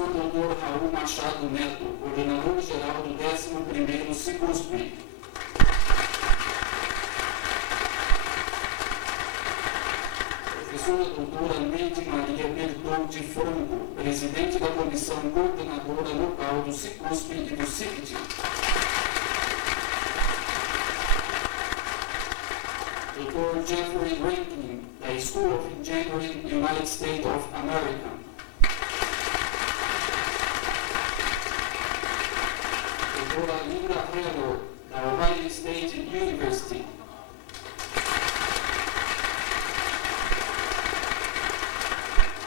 professor Dr. Raul Machado Neto, coordenador-geral do 11º Cicusp. Professora doutora Neide Maria Berton de Franco, presidente da comissão coordenadora local do Cicusp e do CICD. Dr. Jeffrey Rankin, da School of Engineering, United States of America. Dra. Linda Taylor, da Ohio State University.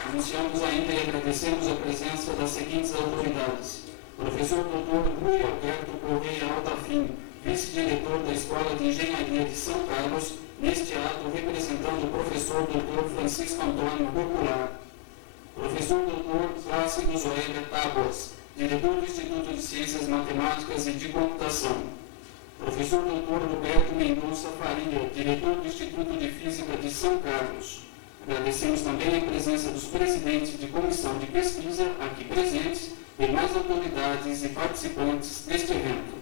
Anunciamos ainda e agradecemos a presença das seguintes autoridades. Professor Dr. Rui Alberto Correia Altafim, vice-diretor da Escola de Engenharia de São Carlos, neste ato representando o professor Dr. Francisco Antônio Popular. Professor Dr. Plácido Zoélia Tábuas, diretor do Instituto de Ciências Matemáticas e de Computação. Professor Dr. Roberto Mendonça Faria, diretor do Instituto de Física de São Carlos. Agradecemos também a presença dos presidentes de comissão de pesquisa aqui presentes, demais autoridades e participantes deste evento.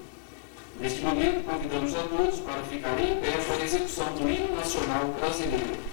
Neste momento, convidamos a todos para ficarem em pé para a execução do hino nacional brasileiro.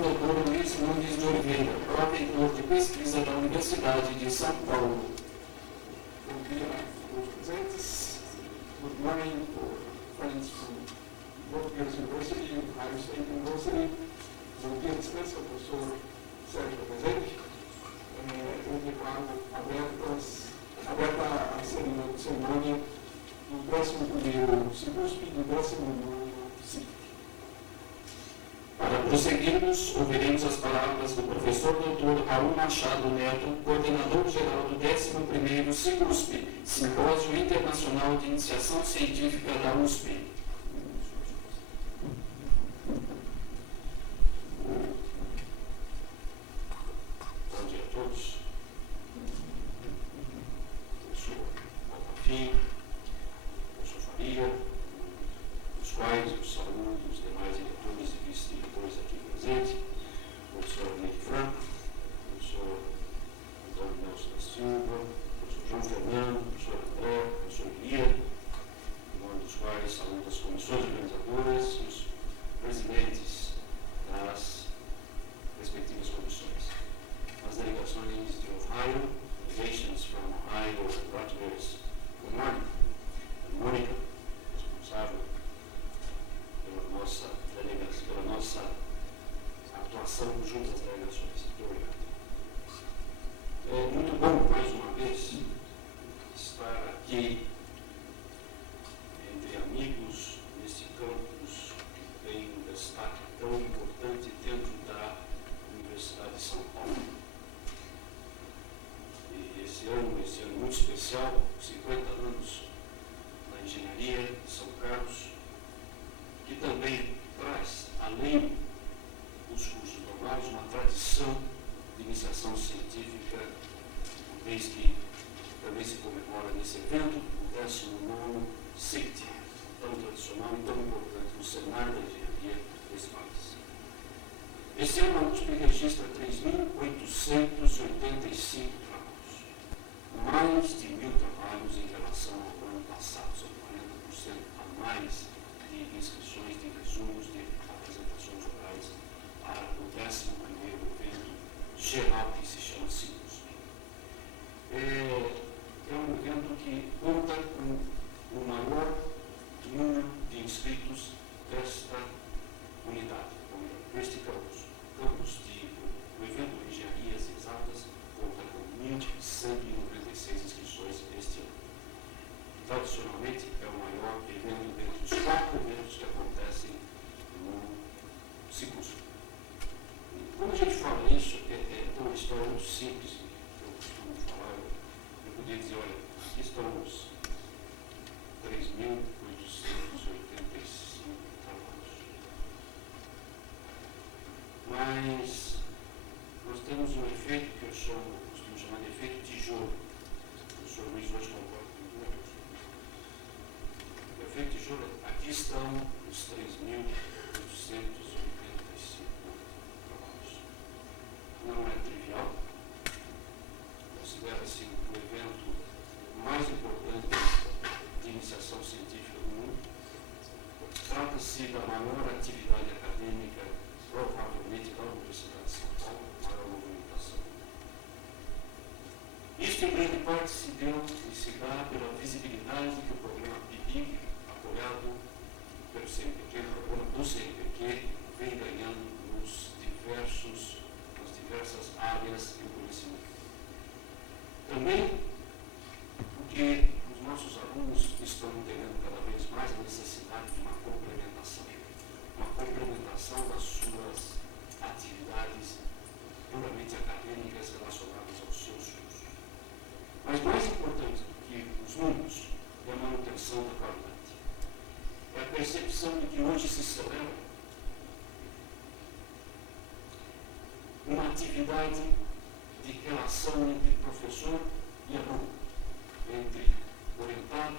Dr. Luiz Nunes de Oliveira, pró-reitor de pesquisa da Universidade de São Paulo. Bom dia a todos presentes. Good morning for friends from Rutgers University and Ohio State University. Bom dia à distância ao professor Sérgio presente. Eu declaro aberta a cerimônia do 11º CIGUSP e do 19º CIC. Para prosseguirmos, ouviremos as palavras do professor Dr. Raul Machado Neto, coordenador-geral do 11º CIGUSP, Simpósio Internacional de Iniciação Científica da USP. Bom dia a todos. Professor Altafim, professor Faria, os quais eu saúdo os demais diretores e vice-diretores aqui presentes, professor Henrique Franco, professor Antônio Nelson da Silva, professor João Fernando, professor André, professor Guia, em nome dos quais saúdo as comissões organizadoras e os presidentes das respectivas comissões. As delegações de Ohio, delegations from Ohio, Rutgers, good morning. Mônica, responsável pela nossa atuação junto às delegações. Muito obrigado. É muito bom, mais uma vez, estar aqui entre amigos neste campus que tem um destaque tão importante dentro da Universidade de São Paulo. E esse ano muito especial, 50 anos na engenharia de São Carlos, que também traz, além dos cursos normais, uma tradição de iniciação científica, vez que também se comemora nesse evento o 19º CIT, tão tradicional e tão importante no cenário da engenharia desse país. Este ano a USP registra 3.885 trabalhos, mais de 1.000 trabalhos em relação ao ano passado, são 40% a mais de inscrições, de resumos, de apresentações orais para o 11º evento geral que se chama CIGUSP. É um evento que conta com o maior número de inscritos desta unidade, deste campus. O evento de Engenharias Exatas conta com 1.196 inscrições este ano. Tradicionalmente, é o maior evento dentre os 4 eventos que acontecem no CIGUSP. Quando a gente fala isso, é uma história muito simples, que eu costumo falar. Eu podia dizer, olha, aqui estão os 3.885 trabalhos. Mas nós temos um efeito que eu costumo chamar de efeito tijolo. O professor Luiz hoje concorda comigo. O efeito tijolo, aqui estão os 3.885 trabalhos. Não é trivial. Considera-se o evento mais importante de iniciação científica do mundo. Trata-se da maior atividade acadêmica, provavelmente, da Universidade de São Paulo, maior movimentação. Isto, em grande parte, se dá pela visibilidade que o programa PIBIC, apoiado pelo CNPq, o programa do CNPq, vem ganhando nas diversas áreas do conhecimento. Também porque os nossos alunos estão entendendo cada vez mais a necessidade de uma complementação das suas atividades puramente acadêmicas relacionadas aos seus cursos. Mas mais importante do que os números é a manutenção da qualidade. É a percepção de que hoje se celebra uma atividade de relação entre professor e aluno, entre orientado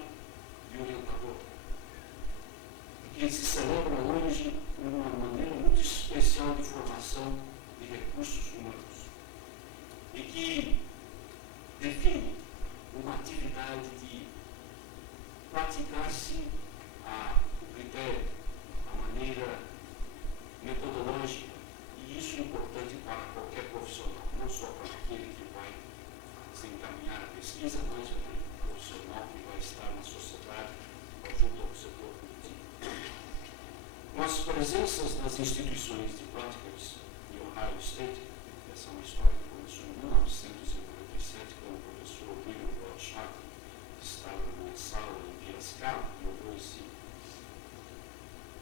e orientador, que se celebra hoje uma maneira muito especial de formação de recursos humanos e que define uma atividade de praticar-se o critério, a maneira metodológica, e isso importante para qualquer profissional, não só para aquele que vai se encaminhar à pesquisa, mas aquele profissional que vai estar na sociedade junto ao setor produtivo. Com as presenças das instituições de práticas de Ohio State, essa é uma história que começou em 1997, quando o professor William Brodshaw estava numa sala em Piracicaba e olhou esse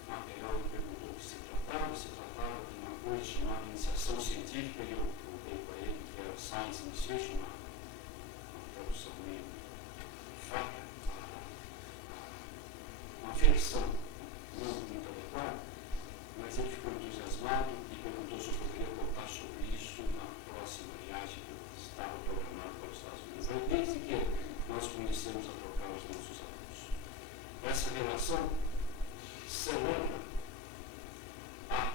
material e perguntou o que se tratava. Se tratava de uma coisa chamada iniciação científica, e eu contei para ele que era Science Initiation, uma tradução meio fraca, uma versão não muito adequada, mas ele ficou entusiasmado e perguntou se eu poderia contar sobre isso na próxima viagem que estava programada para os Estados Unidos. Aí, desde que nós conhecemos a trocar os nossos alunos. Essa relação celebra a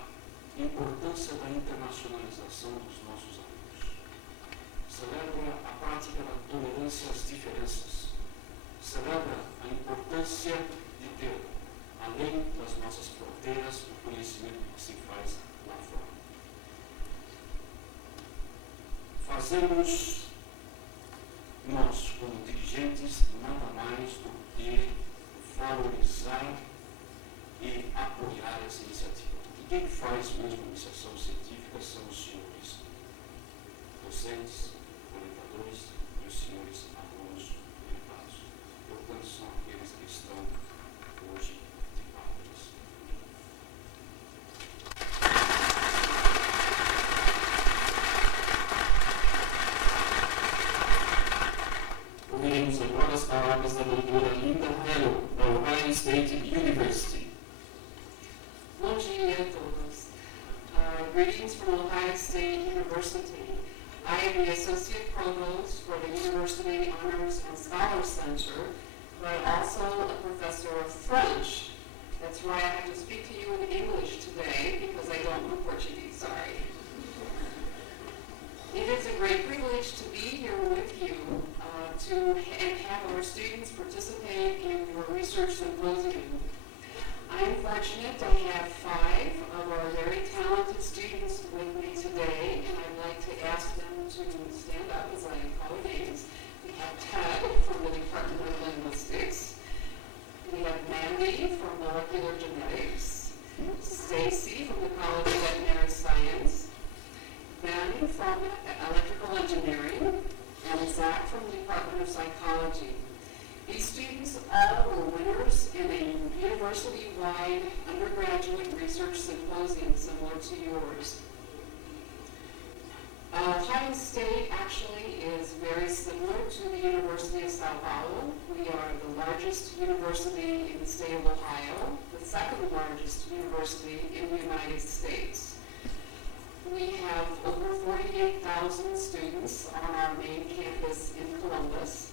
importância da internacionalização dos nossos alunos. Celebra a prática da tolerância às diferenças. Celebra a importância de ter, além das nossas fronteiras, o conhecimento que se faz lá fora. Fazemos nós, como dirigentes, nada mais do que valorizar e apoiar essa iniciativa. E quem faz mesmo a iniciação científica são os senhores docentes, orientadores e os senhores alunos orientados. Portanto, são aqueles que estão hoje de pátria. Ouviremos agora as palavras da doutora Linda Hello, da Ohio State University. Bom dia a todos. Greetings from Ohio State University. I am the Associate Provost for the University Honors and Scholars Center, but also a professor of French. That's why I have to speak to you in English today, because I don't know Portuguese, sorry. It is a great privilege to be here with you and have our students participate in your research symposium. I'm fortunate to have 5 of our very talented students with me today, and I'd like to ask them to stand up as I call names. We have Ted from the Department of Linguistics. We have Mandy from Molecular Genetics. Stacy from the College of Veterinary Science. Ben from Electrical Engineering. And Zach from the Department of Psychology. These students all were winners in a university-wide undergraduate research symposium similar to yours. Ohio State actually is very similar to the University of Sao Paulo. We are the largest university in the state of Ohio, the second largest university in the United States. We have over 48,000 students on our main campus in Columbus,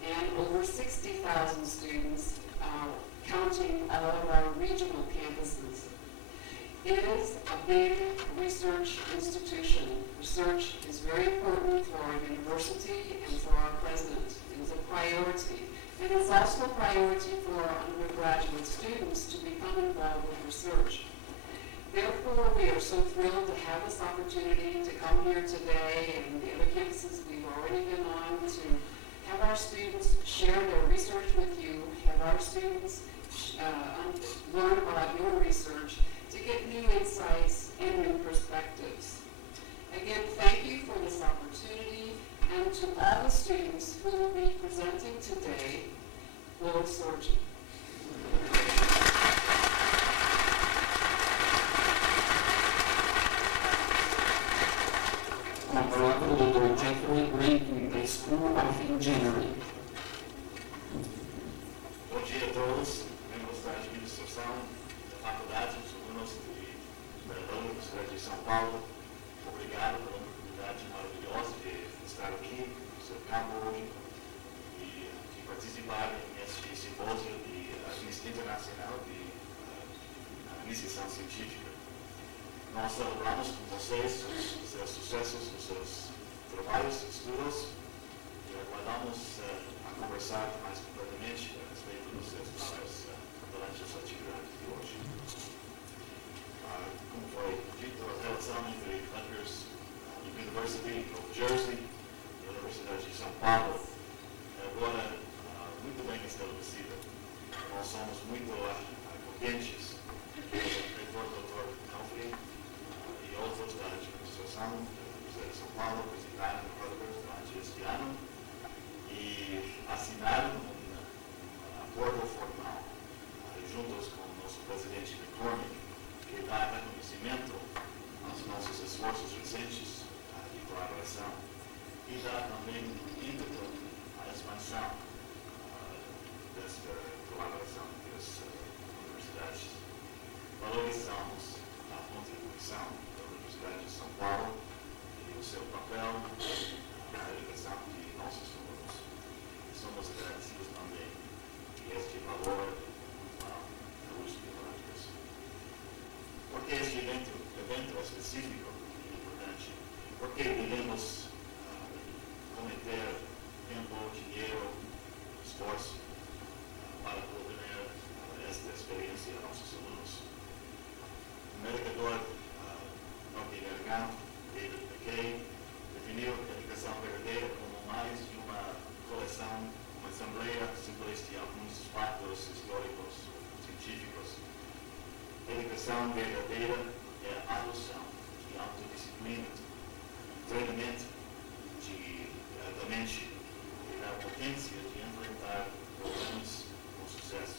and over 60,000 students, counting all of our regional campuses. It is a big research institution. Research is very important for our university and for our president. It is a priority. And it's also a priority for our undergraduate students to become involved with research. Therefore, we are so thrilled to have this opportunity to come here today and the other campuses we've already been on to have our students share their research with you, have our students learn about your research to get new insights and new perspectives. Again, thank you for this opportunity, and to all the students who will be presenting today, Lord Sorgi. Com a palavra o Dr. Jeffrey Rankin, da School of Engineering. Bom dia a todos, membros da administração da faculdade, os alunos da Universidade de São Paulo. Obrigado pela oportunidade maravilhosa de estar aqui no seu campo hoje e de participar neste simpósio internacional de iniciação científica. Nós celebramos com vocês os seus sucessos, os seus trabalhos, estudos, e aguardamos a conversar mais completamente a respeito dos seus trabalhos durante essa atividade de hoje. Como foi dito, a relação entre Rutgers Jersey, e a Universidade de São Paulo, agora muito bem estabelecida. Nós somos muito contentes que o reitor Dr. Humphrey e outros da administração da Universidade de São Paulo visitaram o Rutgers durante este ano e assinaram um acordo formal juntos com o nosso presidente McCormick, que dá reconhecimento aos nossos esforços recentes de colaboração e dá também ímpeto à expansão desta colaboração entre as universidades. Valorizamos a contribuição da Universidade de São Paulo e o seu papel na educação de nossos alunos. Somos agradecidos também que este valor porque este evento específico é importante, porque devemos cometer tempo, dinheiro, esforço para prover esta experiência a nossos alunos. O mercador norte-americano, David McKay, definiu a educação verdadeira como mais de uma coleção, uma assembleia simplista de alguns fatos históricos, científicos. A educação verdadeira é a adoção de autodisciplina, treinamento da mente e da potência de enfrentar problemas com sucesso.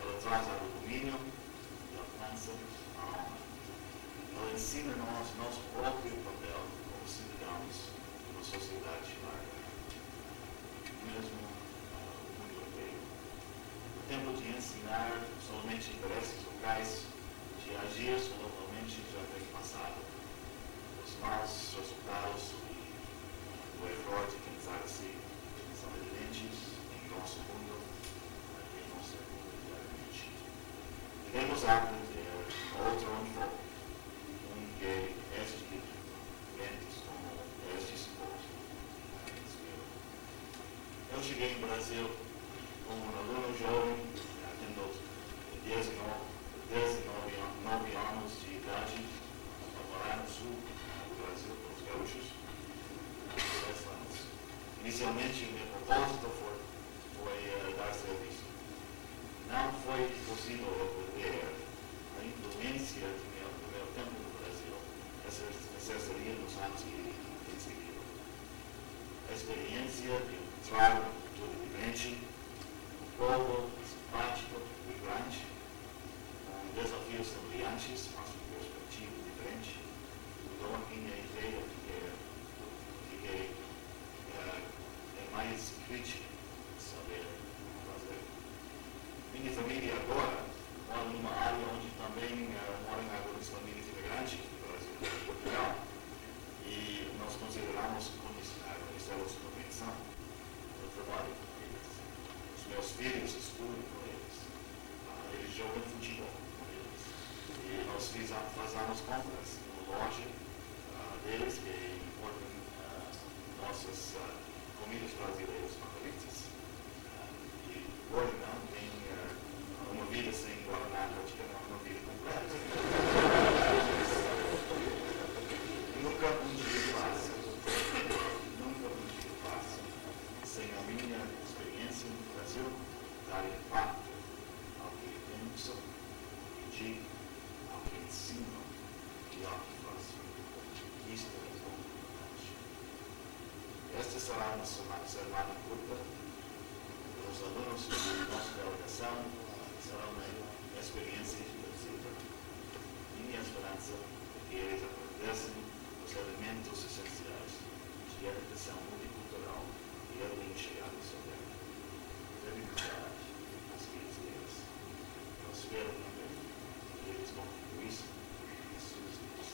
Ela traz ao domínio e alcança a alma. Ela ensina-nos nosso próprio papel como cidadãos de uma sociedade larga, mesmo o mundo inteiro. O tempo de ensinar somente interesses locais, de agir localmente, já tem passado. Os maus resultados e o erro de pensar assim são evidentes em nosso mundo e em nossa comunidade. Devemos aprender outro enfoque, que este eventos como este suporte. Eu cheguei no Brasil como um aluno jovem, tendo 19 anos de idade, a morar no sul do Brasil, com os gaúchos, por 10 anos. Inicialmente, o meu propósito foi dar serviço. Não foi possível ver a influência do meu tempo no Brasil, essa necessaria nos anos que seguiram. A experiência de entrar numa cultura diferente, um povo simpático, vibrante, com desafios semelhantes, mas com perspectiva diferente, mudou a minha ideia de que é mais crítica saber fazer. Minha família agora mora numa área onde também moram algumas famílias imigrantes do Brasil e de Portugal, e nós consideramos conhecê-los com atenção. Eu trabalho com eles. Os meus filhos estudam com eles. Eles jogam futebol com eles. E nós fazemos compras na loja deles que importam nossas comidas brasileiras favoritas. E Guaraná tem uma vida sem Guaraná, praticamente uma vida completa. Nunca um dia passa. Sem a minha experiência no Brasil, dar impacto ao que pensam, ao que digo, ao que ensinam e ao que fazem. Isto é muito importante. Esta será uma semana curta. Os alunos da nossa delegação será uma experiência intensiva. Minha esperança é que eles aprendessem os elementos essenciais de educação multicultural e relincheada sobre credibilidade nas vidas deles. Eu espero também que eles contribuíssem em suas vidas.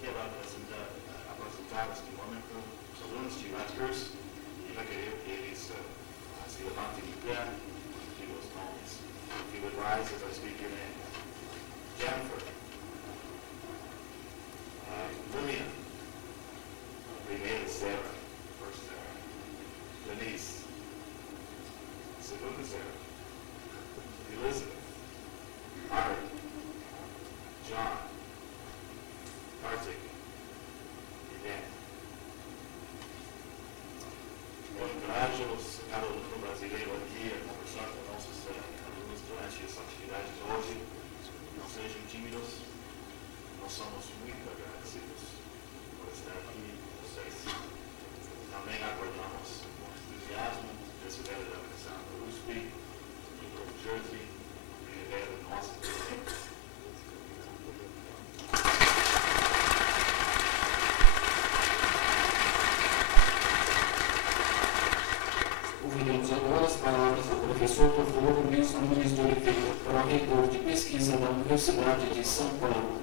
Quero apresentar neste momento os alunos de Rutgers e vai querer que eles se levantem de pé e digam os nomes. If you would rise as I speak your name. Jennifer. Lillian. Primeira, Sarah. First Sarah. Denise. Segunda, Sarah. Elizabeth. Art. John. Kartik. Yvette. oportunidade de hoje. Não sejam tímidos. Nós somos muito agradecidos por estar aqui com vocês. Também aguardamos com entusiasmo a cidade da Universidade da USP, em New Jersey, e ver nós. Ouviremos agora as palavras do professor Dr. Luiz Nunes de Oliveira, pró-reitor de pesquisa da Universidade de São Paulo.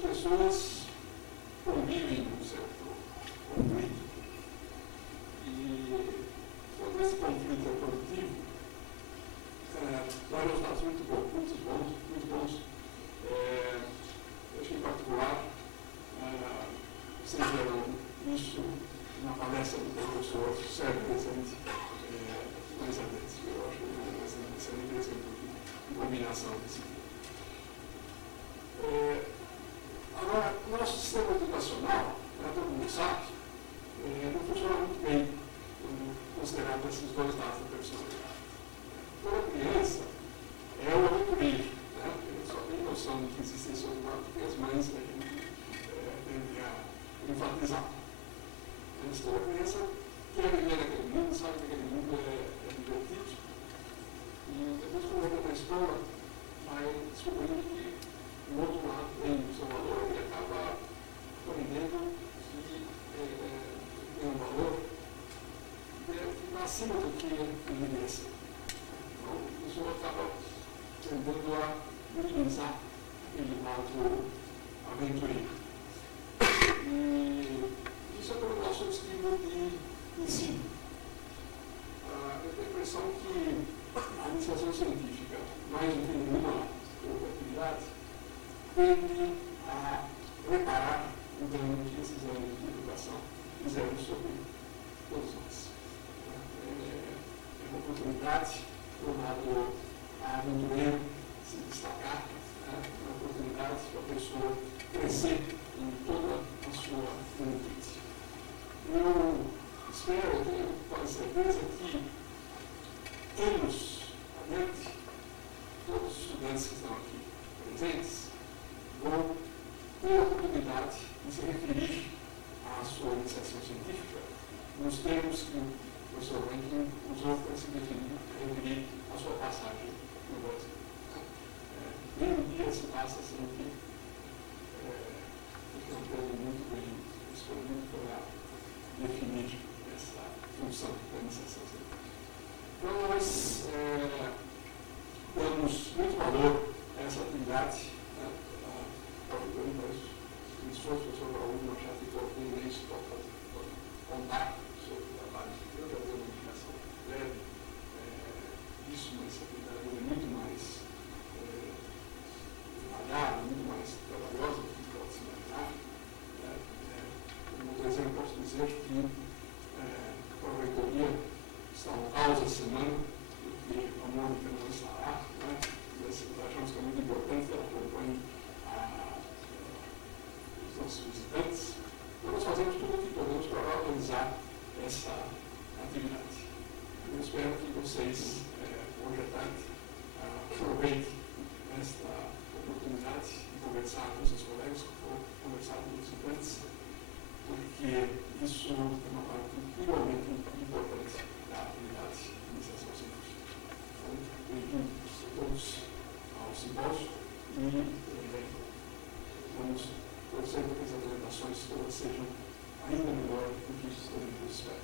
Pessoas convivem num certo conflito. E quando esse conflito é produtivo, dá resultados muito bons. Eu acho que, em particular, vocês viram isso na palestra do professor Sérgio Rezende, mais antes. Eu acho um excelente exemplo de combinação desse tipo. Agora, o nosso sistema educacional, todo mundo sabe, não funciona muito bem, considerando esses dois lados da personalidade. Toda criança é um aventureiro, ele só tem noção de que existem seus lados, porque as mães que a gente tende a enfatizar. Mas toda criança quer viver naquele mundo, sabe que aquele mundo é divertido. E depois, quando entra na escola, vai descobrindo que o outro lado tem o seu valor e acaba aprendendo que tem um valor que está acima do que deveria ser. Então, a pessoa acaba tendendo a minimizar aquele lado aventureiro. E isso é pelo nosso estímulo de ensino. Eu tenho a impressão que a iniciação científica, mais do que nenhuma outra atividade, tende a reparar o dano que esses anos de educação fizeram sobre todos nós. É uma oportunidade para o lado aventureiro se destacar, uma oportunidade para a pessoa crescer em toda a sua juventude. Eu espero, eu tenho quase certeza que anos adiante, todos os estudantes que estão aqui presentes vão ter a oportunidade de se referir à sua iniciação científica nos termos que o professor Rankin usou para se referir à sua passagem no Brasil. Nem um dia se passa sem que é um termo muito bem escolhido para definir essa função da iniciação científica. Então, nós damos muito valor a essa atividade. O esforço do professor Raul já ficou aqui imenso para contar sobre o trabalho. Eu já dei uma indicação breve disso, mas essa atividade é muito mais detalhada, muito mais trabalhosa do que pode se imaginar. Como outro exemplo, posso dizer que a reitoria está ao caos essa semana, porque a Mônica não está lá, mas achamos que é muito importante que ela acompanhe os nossos visitantes. Então, nós fazemos tudo o que podemos para organizar essa atividade. Eu espero que vocês, hoje à tarde, aproveitem esta oportunidade de conversar com seus colegas, conversar com os visitantes, porque isso é uma seja ainda melhor do que isso todo mundo espera.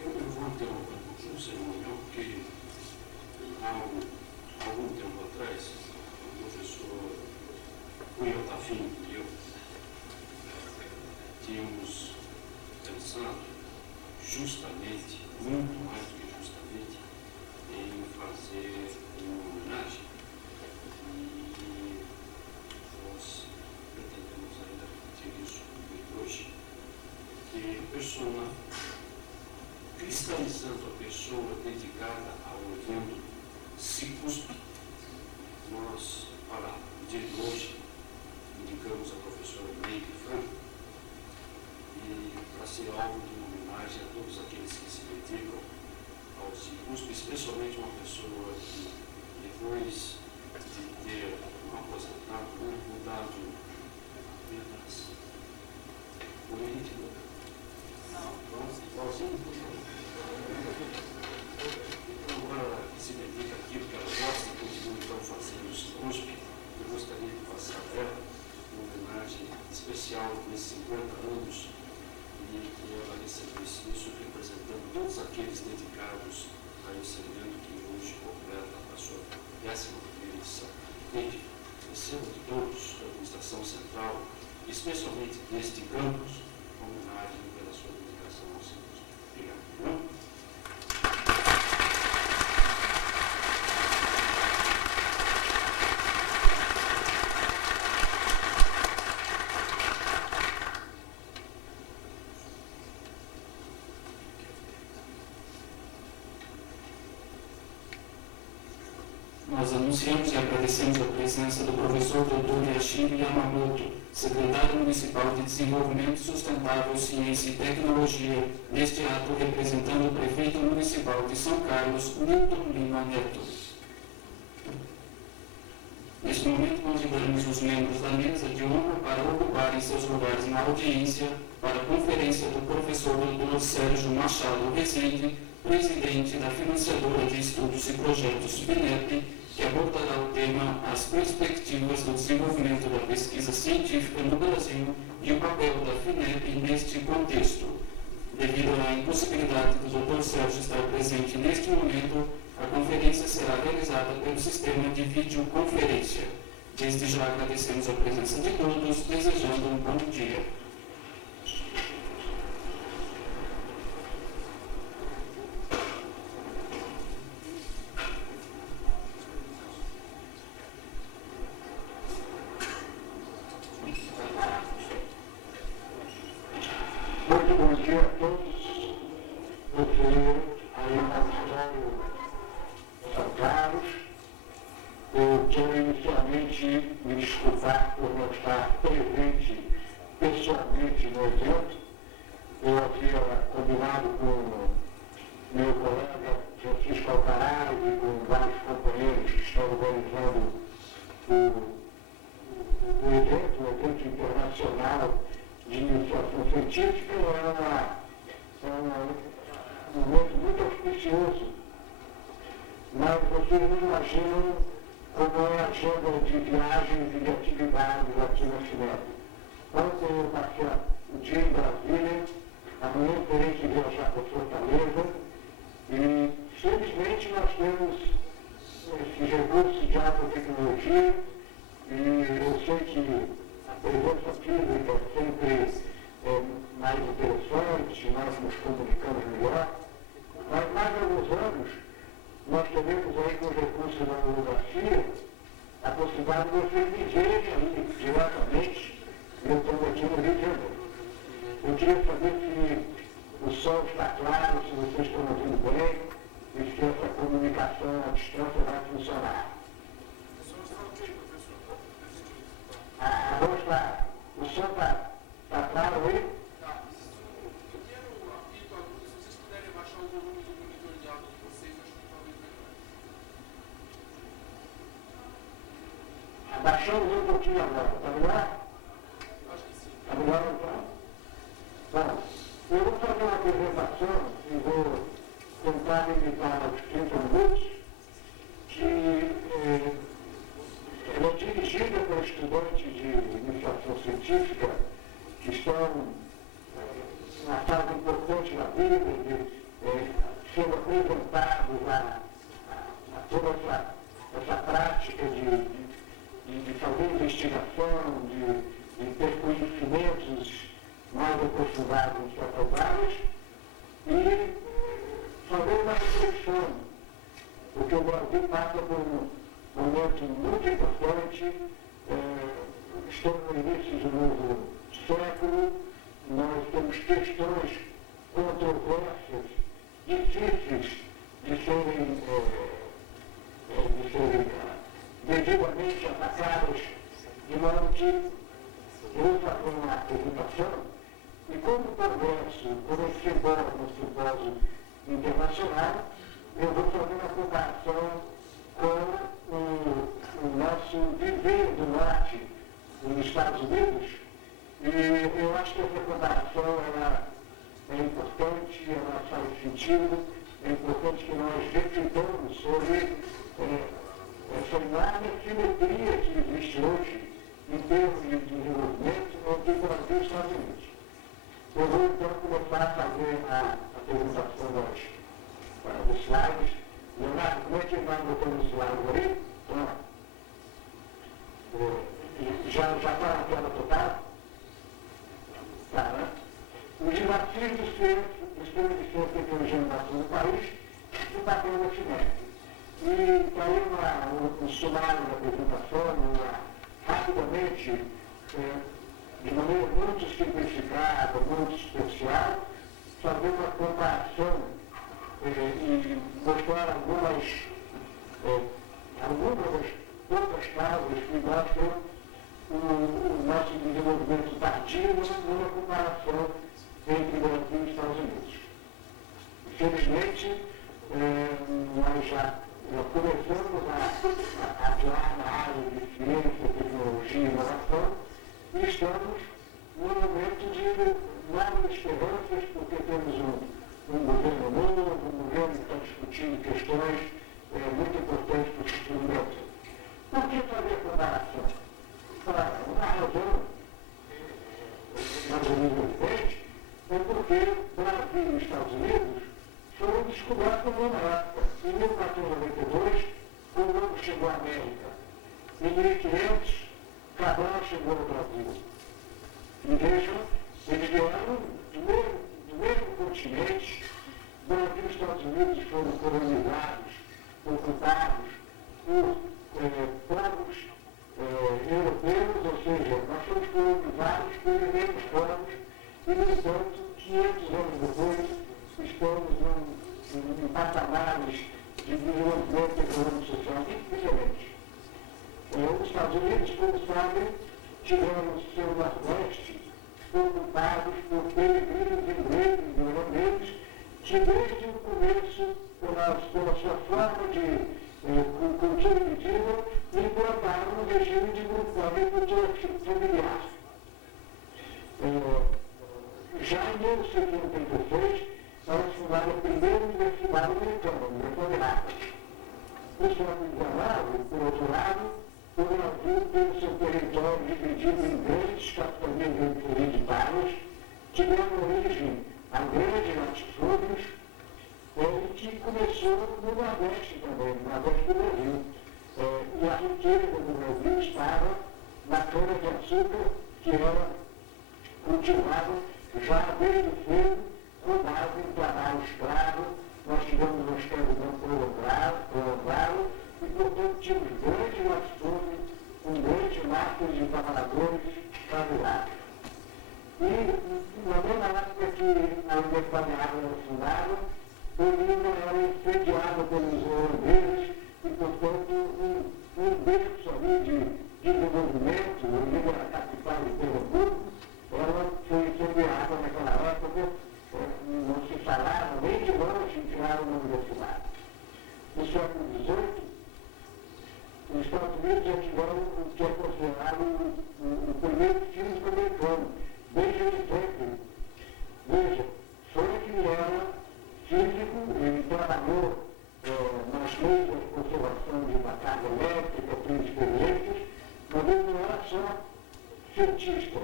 Eu vou interromper um pouquinho o cerimonial, porque há algum tempo atrás, o professor Rui Altafim e eu tínhamos pensado justamente, muito mais do que justamente, em fazer uma homenagem. E nós pretendemos ainda repetir isso hoje, porque cristalizando a pessoa dedicada ao evento CICUSP, nós, para o dia de hoje, indicamos a professora Neide Franco, e para ser algo de uma homenagem a todos aqueles que se dedicam ao CICUSP, especialmente uma pessoa que, depois de ter um aposentado, mudado apenas político. Agora se dedica àquilo que ela gosta e continua então fazendo o CICUSP. Eu gostaria de passar a ela uma homenagem especial nesses 50 anos e que ela recebesse isso representando todos aqueles dedicados a esse evento que hoje completa a sua 11ª edição. Neide, recebo de todos da administração central, especialmente deste campus, uma homenagem pela sua dedicação ao CICUSP. Obrigado. Nós anunciamos e agradecemos a presença do professor Dr. Yashiro Yamamoto, secretário municipal de Desenvolvimento Sustentável, Ciência e Tecnologia, neste ato representando o prefeito municipal de São Carlos, Nilton Lima Neto. Neste momento, convidamos os membros da mesa de honra para ocuparem seus lugares na audiência para a conferência do professor Dr. Sérgio Machado Rezende, presidente da Financiadora de Estudos e Projetos FINEP, que abordará o tema As Perspectivas do Desenvolvimento da Pesquisa Científica no Brasil e o papel da FINEP neste contexto. Devido à impossibilidade do Dr. Sérgio estar presente neste momento, a conferência será realizada pelo sistema de videoconferência. Desde já agradecemos a presença de todos, desejando um bom dia. Muito bom dia a todos. Você aí no auditório São Carlos. Eu quero inicialmente me desculpar por não estar presente pessoalmente no evento. Eu havia combinado com meu colega Francisco Alcaraz e com vários companheiros que estão organizando o evento internacional de iniciação científica. É um momento muito auspicioso, mas vocês não imaginam como é a agenda de viagens e de atividades aqui na FINEP. Ontem eu passei o dia em Brasília, amanhã terei que viajar para Fortaleza e, felizmente, nós temos esses recursos de alta tecnologia e eu sei que a presença física é sempre mais interessante, nós nos comunicamos melhor, mas mais alguns anos nós teremos aí com os recursos da holografia a possibilidade de vocês me verem aí diretamente, eu estou aqui no Rio de Janeiro. Eu queria saber se o som está claro, se vocês estão ouvindo bem e se essa comunicação à distância vai funcionar. Vamos lá. O som está claro aí? Tá. Eu quero apito a luz, se vocês puderem baixar o volume do monitor de áudio de vocês, acho que talvez melhor. Abaixamos um pouquinho agora, tá melhor? Acho que sim. Tá melhor então? Bom, eu vou fazer uma apresentação e vou tentar limitar aos 30 minutos, que ela é dirigida por estudantes de iniciação científica que estão numa fase importante da vida, sendo apresentados a toda essa prática de fazer investigação, de ter conhecimentos mais aprofundados em certas áreas e fazer uma reflexão, porque o Brasil passa por um momento muito importante, estamos no início de um novo século, nós temos questões controversas, difíceis de serem devidamente atacadas, de modo que eu fazer uma apresentação e como congresso, como esse simpósio internacional, eu vou fazer uma comparação com o nosso viver do norte nos Estados Unidos, e eu acho que essa comparação ela é importante, ela faz sentido, é importante que nós reflitamos sobre essa enorme assimetria que existe hoje em termos de desenvolvimento entre o Brasil e os Estados Unidos. Eu vou então começar a fazer a apresentação dos slides. Leonardo, como é que vai botando os slides ali? Já está na tela total? Tá, né? Os desafios dos prêmios de ciência e tecnologia e inovação do país e o papel da FINEP. E para ir no sumário da apresentação, rapidamente, de maneira muito simplificada, muito superficial, fazer uma comparação e mostrar algumas das poucas causas que mostram o nosso desenvolvimento tardio numa comparação entre Brasil e Estados Unidos. Infelizmente, nós já começamos a atuar na área de ciência, tecnologia e inovação e estamos num momento de novas esperanças, porque temos um governo novo, um governo que está discutindo questões muito importantes para o futuro do Brasil. Por que fazer a comparação? Uma razão mais ou menos evidente é porque Brasil e Estados Unidos foram descobertos na mesma época. Em 1492, Colombo chegou à América. Em 1500, Cabral chegou ao Brasil. E vejam, eles vieram do mesmo continente. Brasil e Estados Unidos foram colonizados, ocupados por povos europeus, ou seja, nós fomos colonizados por mesmos povos e, no entanto, 500 anos depois, estamos em patamares de desenvolvimento econômico e social muito diferentes. Os Estados Unidos, como sabem, tiveram o seu nordeste ocupados por peregrinos ingleses e holandeses que, desde o começo, pela sua forma de cultura de vida, implantaram um regime de agricultura familiar. Já em 1886, nós fundamos a primeira universidade americana, a Universidade de Harvard. No século XIX, por outro lado, o Brasil tem o seu território dividido em grandes capitanias hereditárias que deram origem a grandes latifúndios e que começou no Nordeste também, no Nordeste do Brasil. E a riqueza do Brasil estava na cana-de-açúcar que era cultivada já desde cedo com base em trabalho escravo. Nós tivemos uma escravidão prolongada e, portanto, tínhamos grandes latifúndios, um grande marco de trabalhadores escravizados. E, na mesma época que a Universidade de Harvard era fundada, Bolívia era incendiada pelos holandeses e, portanto, um berço ali de desenvolvimento, Bolívia era a capital de Pernambuco, ela foi incendiada naquela época, não se falava nem de longe em criar uma universidade. No século XVIII, os Estados Unidos já tiveram o que é considerado o primeiro físico americano, Benjamin Franklin. Veja, Franklin era físico, ele cientista.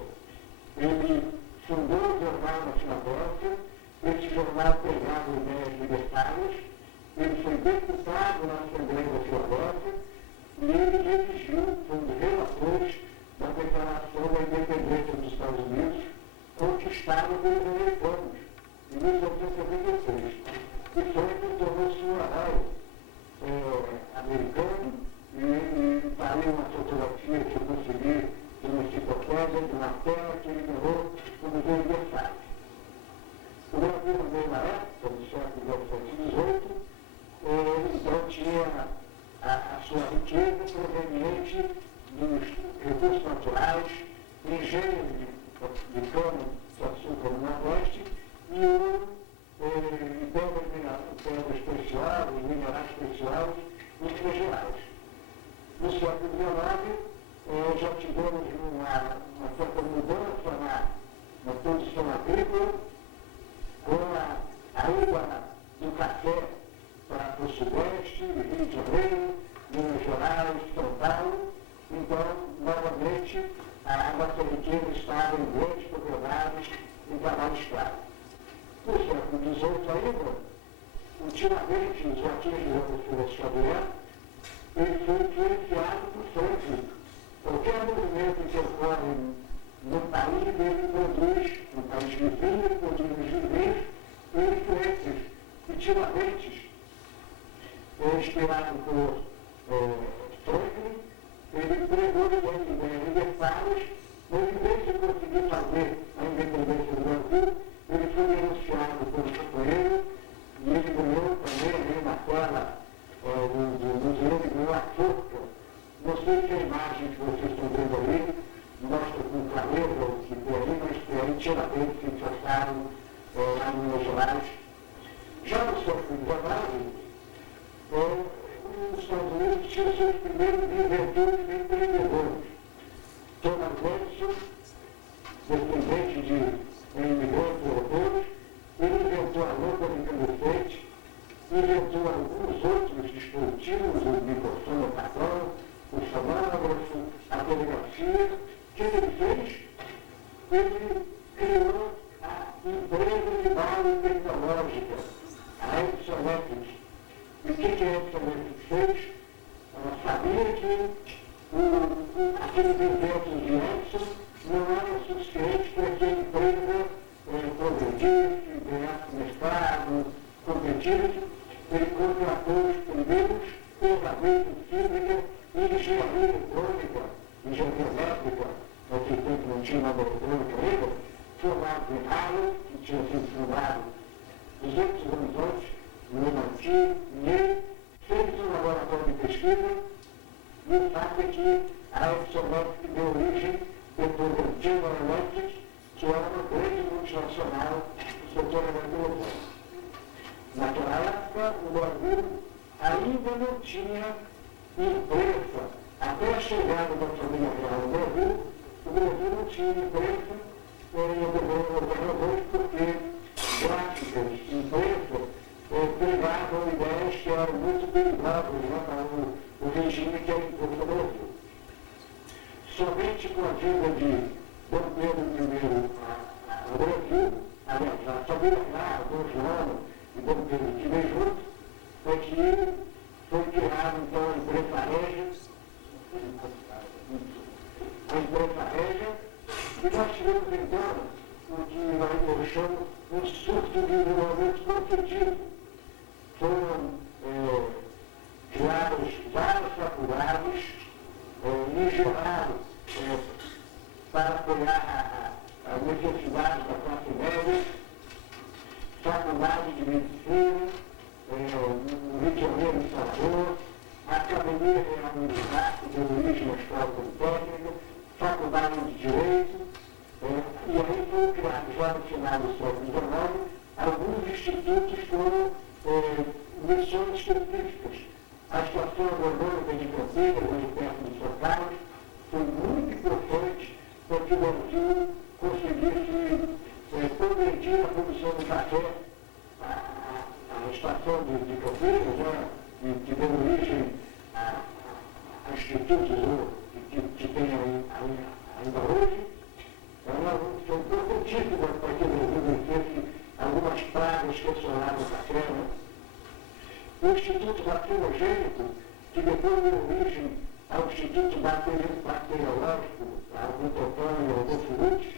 Ele fundou o jornal na Filadélfia, esse jornal pegava ideias libertárias, ele foi deputado na Assembleia da Filadélfia e ele redigiu, foi um dos relatores da Declaração da Independência dos Estados Unidos, conquistada pelos americanos, em 1876. E foi tornou-se um herói americano, e está ali uma fotografia que eu consegui de uma enciclopédia, de uma tela que ele ganhou no Museu Versalhes. O Brasil, na mesma época, no século XVII, então tinha a sua riqueza proveniente dos recursos naturais, engenhos de cana-de-açúcar no Nordeste e ouro, pedras preciosas, minerais preciosos nos regionais. No século XIX, já tivemos uma certa mudança na produção agrícola, com a ida do café para o Sudeste, Rio de Janeiro, Minas Gerais, São Paulo. Então, novamente, a nossa riqueza estava em grandes propriedades em trabalho escravo. No século XVIII ainda, ultimamente, os artigos de Francisco Xavier, ele foi influenciado por Franklin. Qualquer movimento que ocorre no país, ele produz, no país vizinho, ele produz nos vizinhos, influências e tiradentes. Inspirado por Franklin, ele pregou ideias libertárias, mas em vez de conseguir fazer a independência do Brasil, ele foi denunciado pelo companheiro e ele ganhou também na tela do museu, ele ganhou a forca. Não sei se a imagem que vocês estão vendo ali mostra com clareza o que tem ali, mas tem aí tiradentes que se passaram lá em Minas Gerais. Já no século XIX, os Estados Unidos tinham seus primeiros inventores e empreendedores. Thomas Edison, descendente de imigrantes europeus, ele inventou a lâmpada incandescente, inventou alguns outros dispositivos, o microfone a carvão, o fonógrafo, a telegrafia. O que ele fez? Ele criou a empresa de base tecnológica, a Edison Electric. E o que a Edison Electric fez? Ela sabia que aqueles inventos de Edison não eram suficientes para que a empresa progredisse, ganhasse mestrado, competisse. Ele contratou os primeiros pesadeiros em física e engenharia eletrônica, engenharia elétrica, naquele tempo não tinha nada eletrônica ainda, formados em Harvard, que tinha sido fundado 200 anos antes, no MIT, e ele fez um laboratório de pesquisa, e o fato é que a Edison Electric deu origem depois da General Electric, que era uma grande multinacional do setor eletrônico. Naquela época, o Brasil ainda não tinha imprensa. Até a chegada da família real no Brasil, o Brasil não tinha imprensa porque gráficas, imprensa, pregavam ideias que eram muito perigosas para o regime que era imposto no Brasil. Somente com a ajuda de Dom Pedro I, o Brasil, aliás, a família real, Dom João e Dom Pedro que veio junto, foi que foi criada então a imprensa régia, e nós tivemos então o que eu chamo um surto de desenvolvimento consecutivo. Foram criadas várias faculdades e jornados para apoiar a necessidade da classe média, faculdade de medicina, no Rio de Janeiro, em Salvador, a Academia Real Militar, que deu origem à Escola Politécnica, Faculdade de Direito, e aí foram criados, já no final do século XIX, alguns institutos como missões específicas. A Estação Agronômica de Campinas, hoje perto de São Carlos, foi muito importante para que o Brasil conseguisse progredir a produção de café. A estação de Campinas, que deu origem a institutos que tem ainda hoje, mencionado na Câmara. O Instituto Bacteriogênico, que depois deu origem ao Instituto Bacteriológico, ao Glutotônio e ao Bofurutes.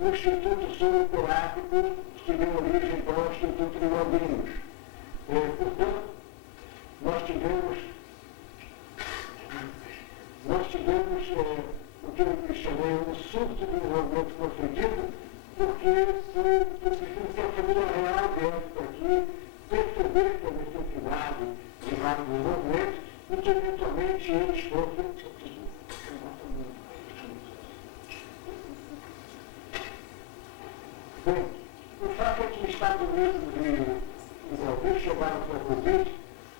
O Instituto Soroterápico, que deu origem então ao Instituto de Londrinos. Portanto, nós tivemos o que eu chamei um surto de desenvolvimento conflitivo, porque precisa ter a família real dentro aqui, perceber que a necessidade de vários desenvolvimentos e que eventualmente eles fossem. Bem, o fato é que os Estados Unidos e o Brasil chegaram para o Covid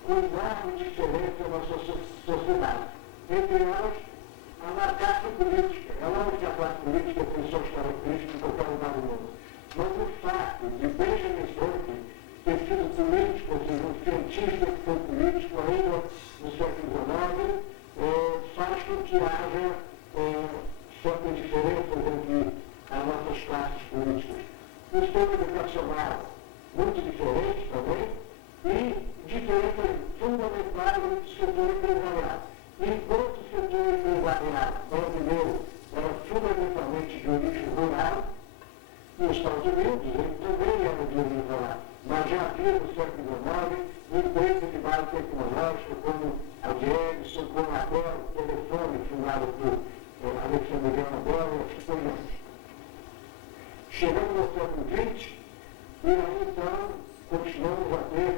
com enorme diferença na sua sociedade. Entre elas, a marcação política. É lógico que a classe política tem suas características em qualquer lugar do mundo. Mas o fato de Benjamin Franklin ter sido político, ou seja, um cientista que foi político ainda no século XIX, faz com que haja certas diferenças entre as nossas classes políticas. O sistema educacional muito diferente também, e diferenças fundamentais entre o setor empresarial. Enquanto o setor empresarial brasileiro era fundamentalmente de origem rural, nos Estados Unidos ele também era de origem rural, mas já havia no século XIX empresas de base tecnológica como a Edison, como a Bell, o telefone fundado por Alexandre Graham Bell e assim por diante. Chegamos ao século XX e aí então continuamos a ter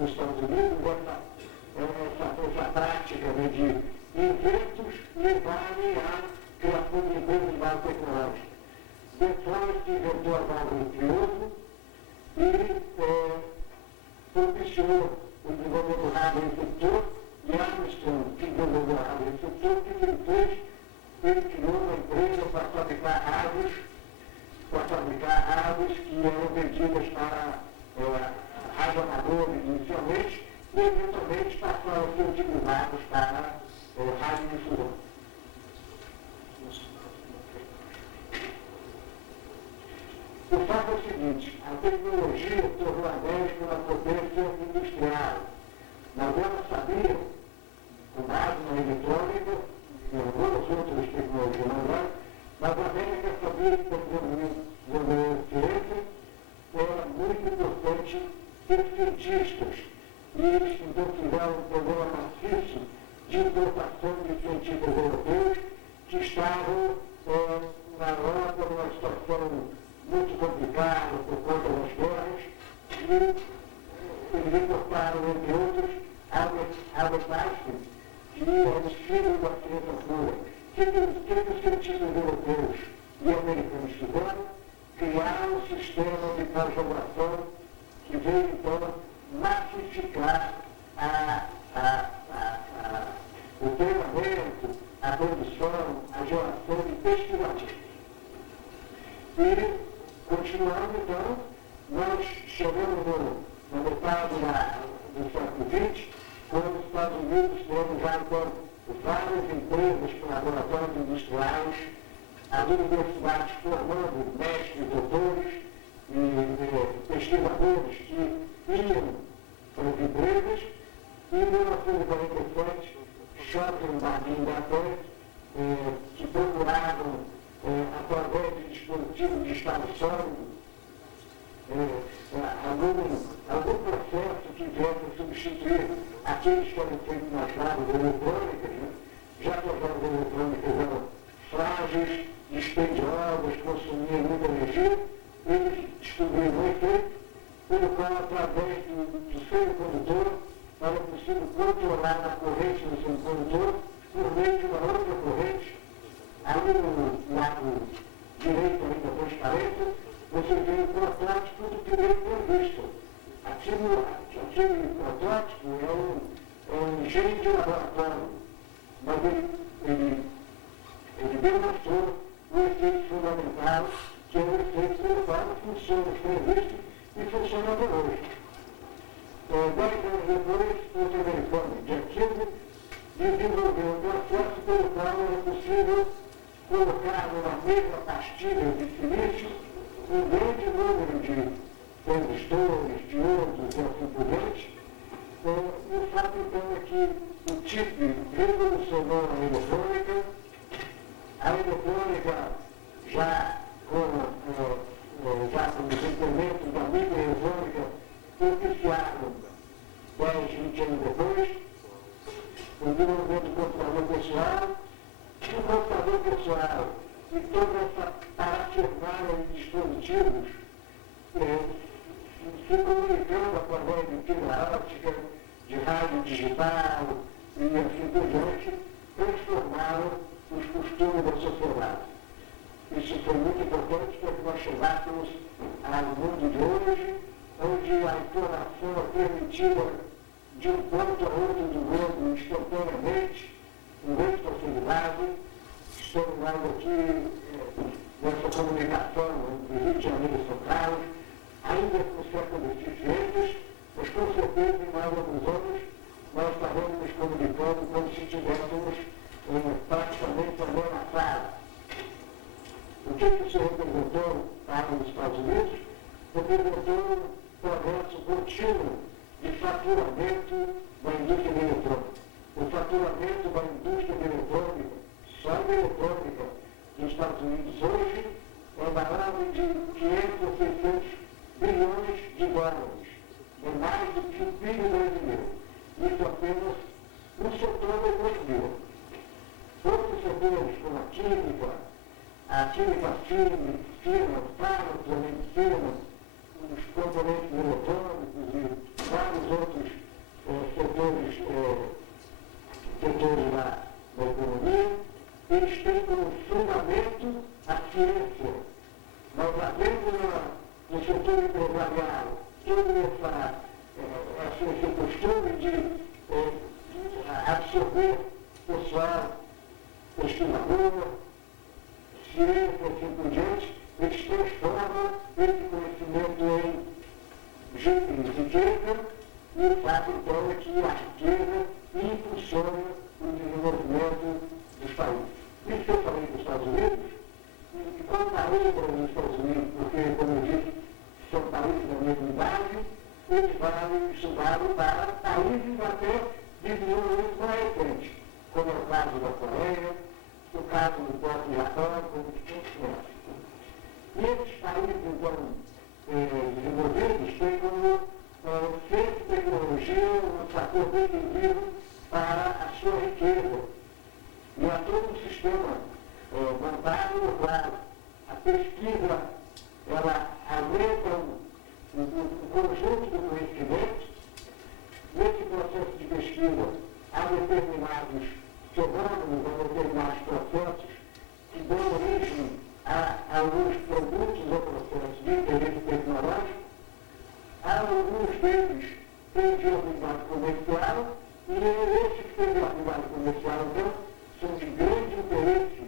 nos Estados Unidos essa prática de inventos levarem à criação de empresas de base tecnológica. Depois se inventou a válvula de Triunfo e propiciou o desenvolvimento do rádio receptor, e Armstrong, que desenvolveu o rádio receptor, o que ele fez? Ele criou uma empresa para fabricar rádios que eram vendidas para radioamadores inicialmente e eventualmente passaram a ser utilizados para radiodifusão. O fato é o seguinte, a tecnologia tornou a América uma potência industrial, mas ela sabia, com base na eletrônica e algumas outras tecnologias, mas a América sabia que para desenvolver ciência era muito importante ter cientistas. E eles então fizeram um programa maciço de importação de cientistas europeus que estavam na Europa numa situação muito complicada por conta das guerras, e eles importaram, entre outros, Albert Einstein, que era o filho da ciência pura. Que os cientistas europeus e americanos fizeram? Criaram um sistema de pós-graduação que veio então massificar o treinamento, a produção, a geração de pesquisadores. E, continuando então, nós chegamos na metade do século XX, quando os Estados Unidos temos já então várias empresas com laboratórios industriais, as universidades formando mestres, doutores e pesquisadores que iam para as empresas, e em 1947, Schottler e Inglaterra, que procuravam, através de dispositivos de estado sólido, algum processo que viesse substituir aqueles que eram feitos nas chaves eletrônicas, já que as chaves eletrônicas eram frágeis, dispendiosas, consumiam muita energia, eles descobriram um efeito pelo qual, através do semicondutor, era possível controlar a corrente do semicondutor por meio de uma outra corrente. Ali no lado direito da transparência, você vê o protótipo do primeiro transistor. Aquele protótipo é um engenho de laboratório, mas ele demonstrou o efeito fundamental, que é o efeito pelo qual funciona os transistores e funciona até hoje. 10 anos depois, o norte-americano Jack Kennedy desenvolveu um processo pelo qual era possível colocar numa mesma pastilha de silício um grande número transistores, diodos e assim por diante. O fato, então, é que o TIP revolucionou a eletrônica. A eletrônica, já com os implementos da microeletrônica, propiciaram 10, 20 anos depois, o desenvolvimento do computador pessoal. O computador pessoal e toda essa parafernália de dispositivos se comunicando através de fibra óptica, de rádio digital e assim por diante, transformaram os costumes da sociedade. Isso foi muito importante para que nós chegássemos ao mundo de hoje, onde a informação é permitida de um ponto a outro do mundo instantaneamente, com grande facilidade. Estamos mais aqui nessa comunicação entre Rio de Janeiro e São Carlos, ainda com certas deficiências, mas com certeza em mais alguns anos nós estaremos nos comunicando como se estivéssemos praticamente na mesma sala. O que isso representou para os Estados Unidos? Representou um progresso contínuo de faturamento da indústria eletrônica. O faturamento da indústria eletrônica, só da eletrônica dos Estados Unidos hoje, é da ordem de 500 a 600 bilhões de dólares. É mais do que o PIB brasileiro. Isso apenas no setor da economia. Outros setores, como a química fina, fármacos, a medicina, os componentes eletrônicos e vários outros setores da economia, eles têm como fundamento a ciência. Nós havemos no setor empresarial todo esse costume de absorver pessoal, pesquisador, ciência, assim por diante, eles transformam esse conhecimento em riqueza, e o fato então é que a riqueza impulsiona o desenvolvimento dos países. Isso que eu falei dos Estados Unidos, e comparei para os Estados Unidos, porque, como eu disse, são países da mesma idade, eles vão estudar para países até de desenvolvimento mais recente, como é o caso da Coreia, o caso do próprio Japão, como todos conhecem. E esses países, então, desenvolvidos têm como ciência e tecnologia um fator decisivo para a sua riqueza. E há todo um sistema montado no qual a pesquisa, ela aumenta o conjunto do conhecimento. Nesse processo de pesquisa, há determinados fenômenos, há determinados processos que dão origem a alguns produtos ou processos de interesse tecnológico. Alguns deles têm viabilidade comercial, e esses que têm viabilidade comercial, então, são de grande interesse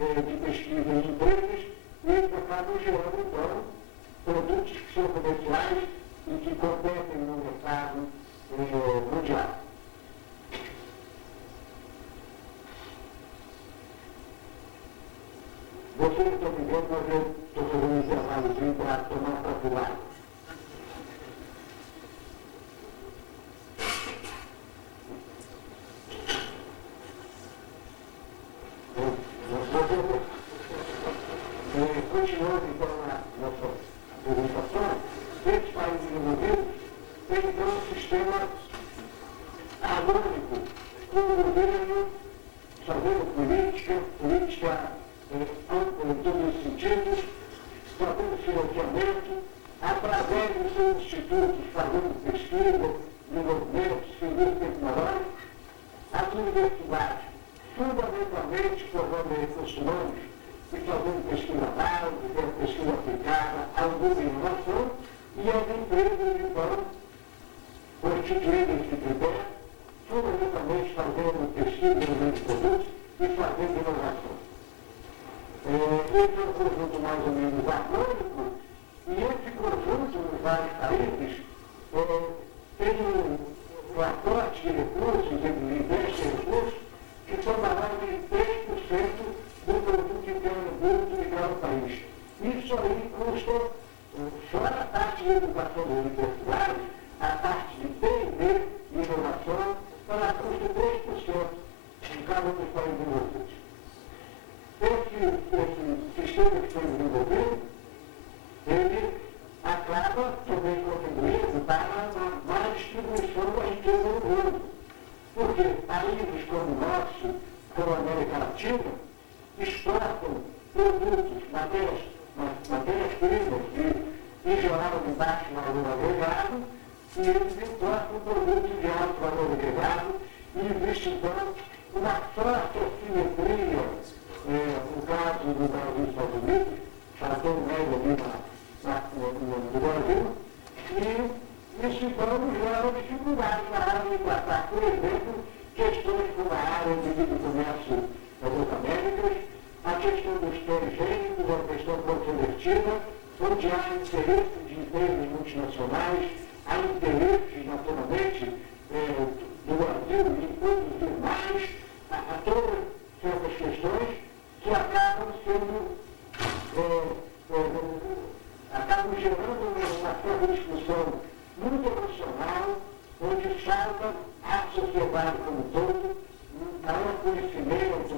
de pesquisa em empresas, e eles acabam gerando, então, produtos que são comerciais e que competem no mercado mundial. Vocês estão me vendo, mas eu estou fazendo um intervalozinho para tomar um pouco de água. Continuando então a nossa apresentação, esses países desenvolvidos têm então um sistema harmônico, com o governo fazendo política ampla em todos os sentidos, fazendo financiamento, através dos seus institutos, fazendo pesquisa, desenvolvimento, serviços tecnológicos, as universidades, fundamentalmente formando recursos humanos, e fazendo pesquisa básica, pesquisa aplicada, alguma inovação, e as empresas, então, constituindo esse critério, fundamentalmente fazendo pesquisa de produtos e fazendo inovação. Esse é um conjunto mais ou menos harmônico, e esse conjunto, nos vários países, tem um aporte de recursos, investe em recursos, que são da ordem de 3% do produto interno bruto de cada país. Isso aí custa Fora a parte de educação das universidades, a parte de P&D e inovação para custo de 3% em cada um dos países envolvidos. Esse sistema que foi desenvolvido, ele acaba também contribuindo para a distribuição da riqueza no mundo. Porque países como o nosso, como a América Latina, exportam produtos, matérias-primas em geral de baixo valor agregado, e eles importam produtos de alto valor agregado, e existe então uma forte assimetria, no caso do Brasil e dos Estados Unidos, fator médio ali no Brasil, e isso então nos leva dificuldades na área de tratar, por exemplo, questões como a área de livre comércio das Américas, a questão dos transgênicos, a questão controvertida, onde há interesse de empresas multinacionais, há interesses, naturalmente, do Brasil em produzir mais, a todas certas questões que acabam gerando uma certa discussão muito emocional, onde falta à sociedade como um todo, maior conhecimento,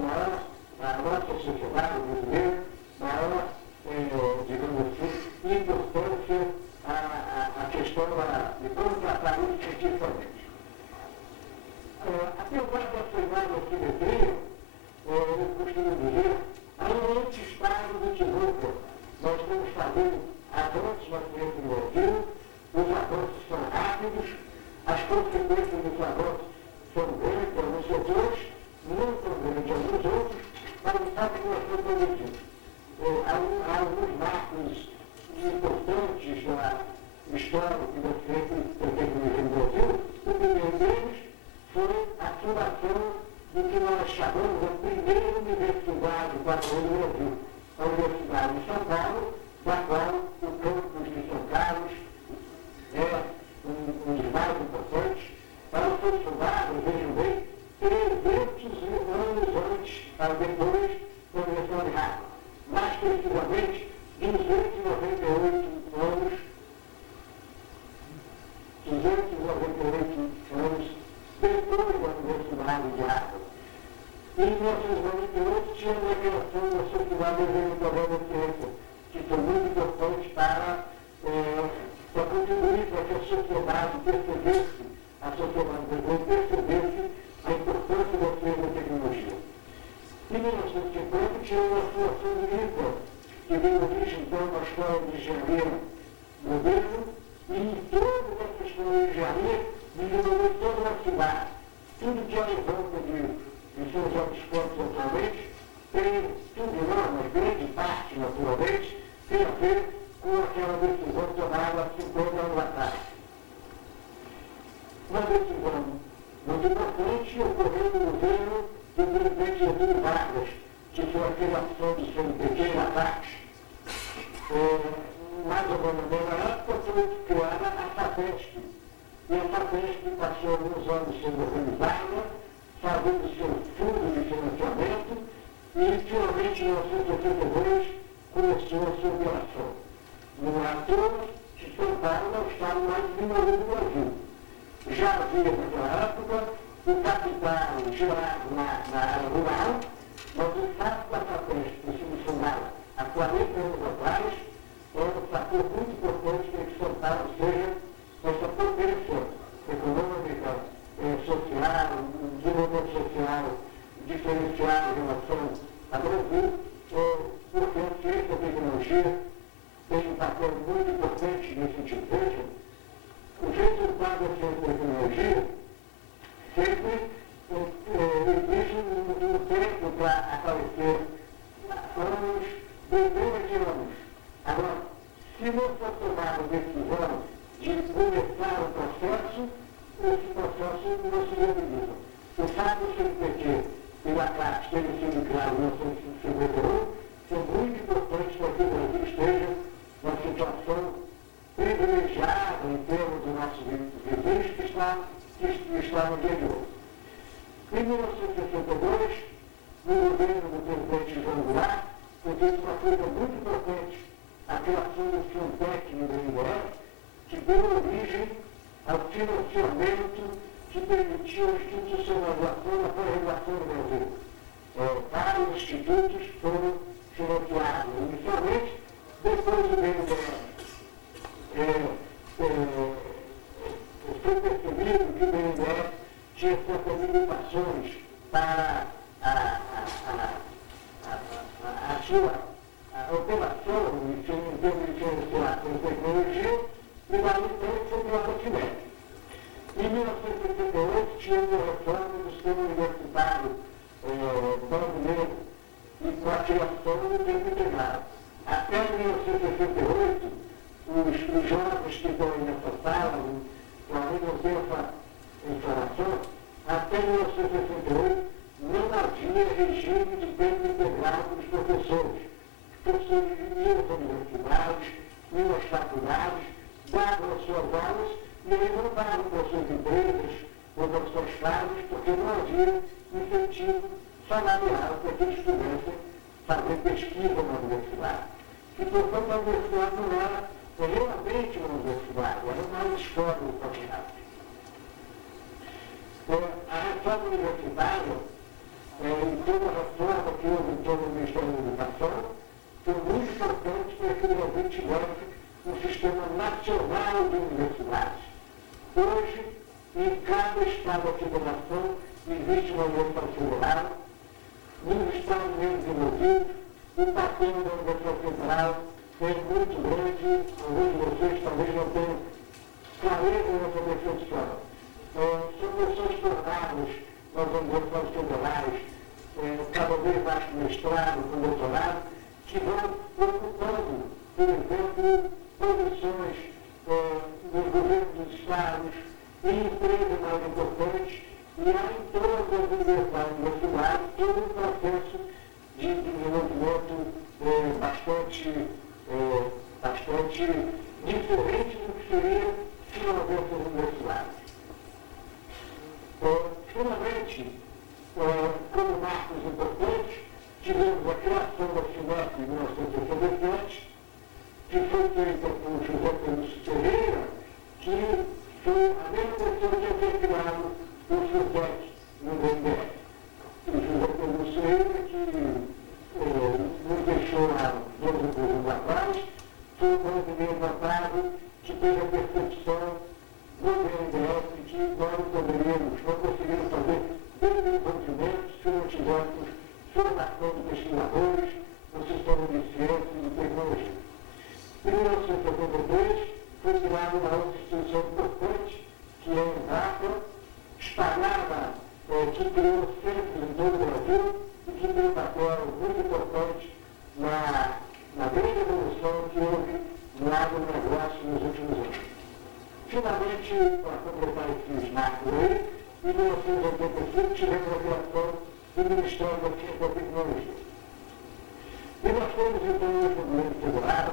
a nossa sociedade brasileira, maior, digamos assim, importância a questão de como tratar isso cientificamente. Apesar dessa imagem assimetria, eu costumo dizer, há um anti-estado do que nunca. Nós estamos fazendo avanços na ciência no Brasil, os avanços são rápidos, as consequências dos avanços são grandes para alguns setores, não tão grandes para alguns outros, mas o fato que nós estamos produzindo. Há alguns marcos importantes na história da ciência e tecnologia no Brasil. O primeiro deles foi a fundação do que nós chamamos a primeira universidade padrão do Brasil, a Universidade de São Paulo, da qual o campus de São Carlos é um dos mais importantes. Ela foi fundada, vejam bem, 300 anos depois da Universidade de Harvard. Mais precisamente, 298 anos depois da Universidade de Harvard. Em 1998, tinha uma criação da Sociedade Brasileira da Ciência, que foi muito importante para contribuir para que a sociedade percebesse a importância da ciência e da tecnologia. Em 1950, tinha uma fundação do INPA, que deu origem então a uma escola de engenharia moderna, e em torno dessa escola de engenharia desenvolveu toda uma cidade. Tudo que é em volta de São José dos Campos atualmente, tudo não, mas grande parte, naturalmente, tem a ver com aquela decisão tomada há 50 anos atrás. Uma decisão muito importante ocorreu no governo do presidente Getúlio Vargas, que foi a criação do CNPq na parte. Mais ou menos na época foi criada a FAPESP. E a FAPESP passou alguns anos sendo organizada, fazendo seu fundo de financiamento, e finalmente em 1982 começou a sua operação. No ator de São Paulo é o estado mais desenvolvido do Brasil. Já havia naquela época o capital gerado na área rural, mas o fato da FAPESP ter sido fundada há 40 anos atrás é um fator muito importante para que São Paulo seja essa potência econômica, social, desenvolvimento social diferenciado em relação ao Brasil, porque a ciência e a tecnologia tem um papel muito importante nesse sentido. Veja, o resultado da ciência e da tecnologia sempre existe um tempo para aparecer anos, dezenas de anos. Agora, se não for tomada a decisão de começar o processo, esse processo não se realiza. O fato do CNPq e da CAPES terem sido criados em 1951 são muito importantes para que o Brasil esteja numa situação privilegiada em termos dos nossos vizinhos que está no dia de hoje. Em 1962, no governo do presidente João Goulart, foi feita uma coisa muito importante, a criação do Fintech no BNDES, que deu origem ao financiamento que permitiu a institucionalização da pós-graduação no Brasil. Vários institutos foram financiados inicialmente, depois do BNDES. Foi percebido que o BNDES tinha certas limitações para a sua operação em termos de financiamento em tecnologia, e daí então foi criado a FINEP. Em 1978, tinha uma reforma do sistema universitário brasileiro e com a criação do tempo integrado. Até 1968, os jovens que estão nessa sala, para mim não ter essa informação, até 1968 não havia regime de tempo integrado dos professores. Os professores iam às universidades, iam às faculdades, davam as suas aulas e aí não davam para as suas empresas ou para as suas casas, porque não havia incentivo salarial para que eles pudessem fazer pesquisa na universidade. E, portanto, a universidade não era realmente uma universidade, era uma escola do Paquistão. A reforma universitária, em toda a reforma que houve em torno do Ministério da Educação, foi muito importante para que o Brasil tivesse um sistema nacional de universidades. Hoje, em cada estado da federação, existe uma universidade federal. Nos estados menos desenvolvidos, o papel da Universidade Federal é muito grande. Alguns de vocês talvez não tenham clareza nessa definição. São pessoas formadas nas universidades federais, cada vez mais com mestrado, com doutorado, que vão ocupando, por exemplo, posições nos governos dos estados, em empresas mais importantes, e há em todas as universidades todo um processo de desenvolvimento bastante diferente do que seria se não houvesse as universidades. Finalmente, como marcos importantes, tivemos a criação da FINEP em 1967, que foi feita por José Peluso Ferreira, que foi a mesma pessoa que havia criado o FINTEC no BNDES. O José Peluso Ferreira, que nos deixou há 12 anos atrás, foi um brasileiro notado que teve a percepção do BNDES que nós não conseguiríamos fazer desenvolvimento se não tivéssemos formação de pesquisadores no sistema de ciência e de tecnologia. Em 1972, foi criada uma outra instituição importante, que é a ENAPA, espalhada, que criou centros em todo o Brasil e que tem um papel muito importante na grande evolução que houve no agronegócio nos últimos anos. Finalmente, para completar esses marcos aí, em 1985 tivemos a criação do Ministério da Ciência e da Tecnologia. E nós temos então hoje no governo federal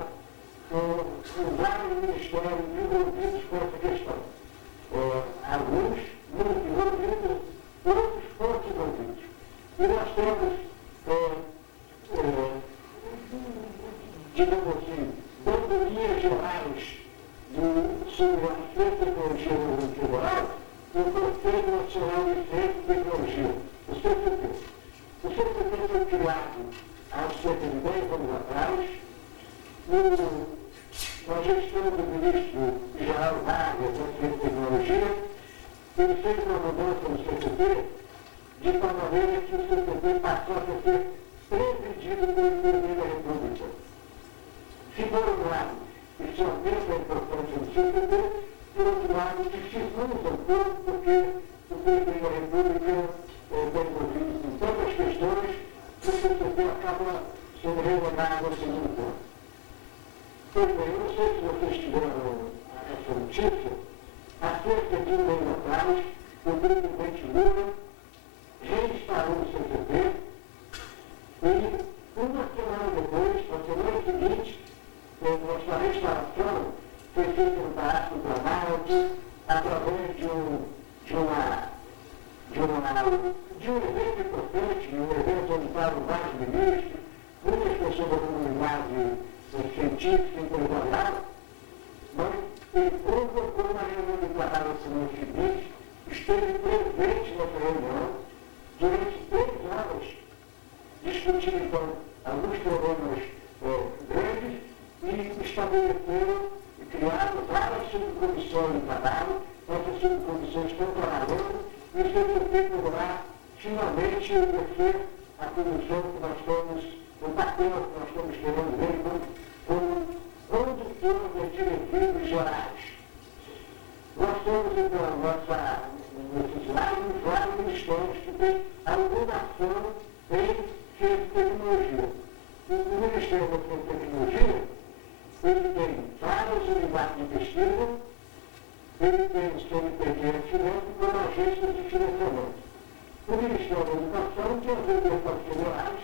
vários ministérios envolvidos com essa questão. Alguns muito envolvidos, outros pouco envolvidos. E nós temos, digamos assim, bandeirinhas gerais sobre a ciência e tecnologia no governo federal, o Conselho Nacional de Ciência e Tecnologia, o CCT. O CCT foi criado há cerca de 10 anos atrás, na gestão do ministro Geraldo Vargas da Ciência e Tecnologia. Ele fez uma mudança no CCT, de tal maneira que o CCT passou a ser presidido pelo presidente da República. Se por um lado, isso aumenta a importância do CCT, por outro lado, dificulta um pouco, porque o presidente da República está envolvido com tantas questões que o CCT acaba sendo relegado ao segundo plano. Pois bem, eu não sei se vocês tiveram essa notícia, há cerca de um mês atrás, o presidente Lula reinstalou o CCT e uma semana depois, na semana seguinte, nossa restauração foi feita no Palácio do Planalto, através de um evento importante, um evento onde estavam vários ministros, muitas pessoas da comunidade científica, científica empresarial, mas ele provocou uma reunião de trabalho seguinte, esteve presente nessa reunião durante 3 horas, discutindo então alguns problemas grandes e estabeleceram e criaram várias subcomissões de trabalho. Essas subcomissões estão trabalhando e o CCP poderá finalmente exercer a comissão que nós estamos, o papel que nós estamos querendo ver como condutor das diretrizes gerais. Nós temos então nesses vários ministérios que têm alguma em ciência e tecnologia. O Ministério da Ciência e Tecnologia, ele tem várias unidades de pesquisa, ele tem o CNPq como agências de financiamento. O Ministério da Educação tem as universidades federais,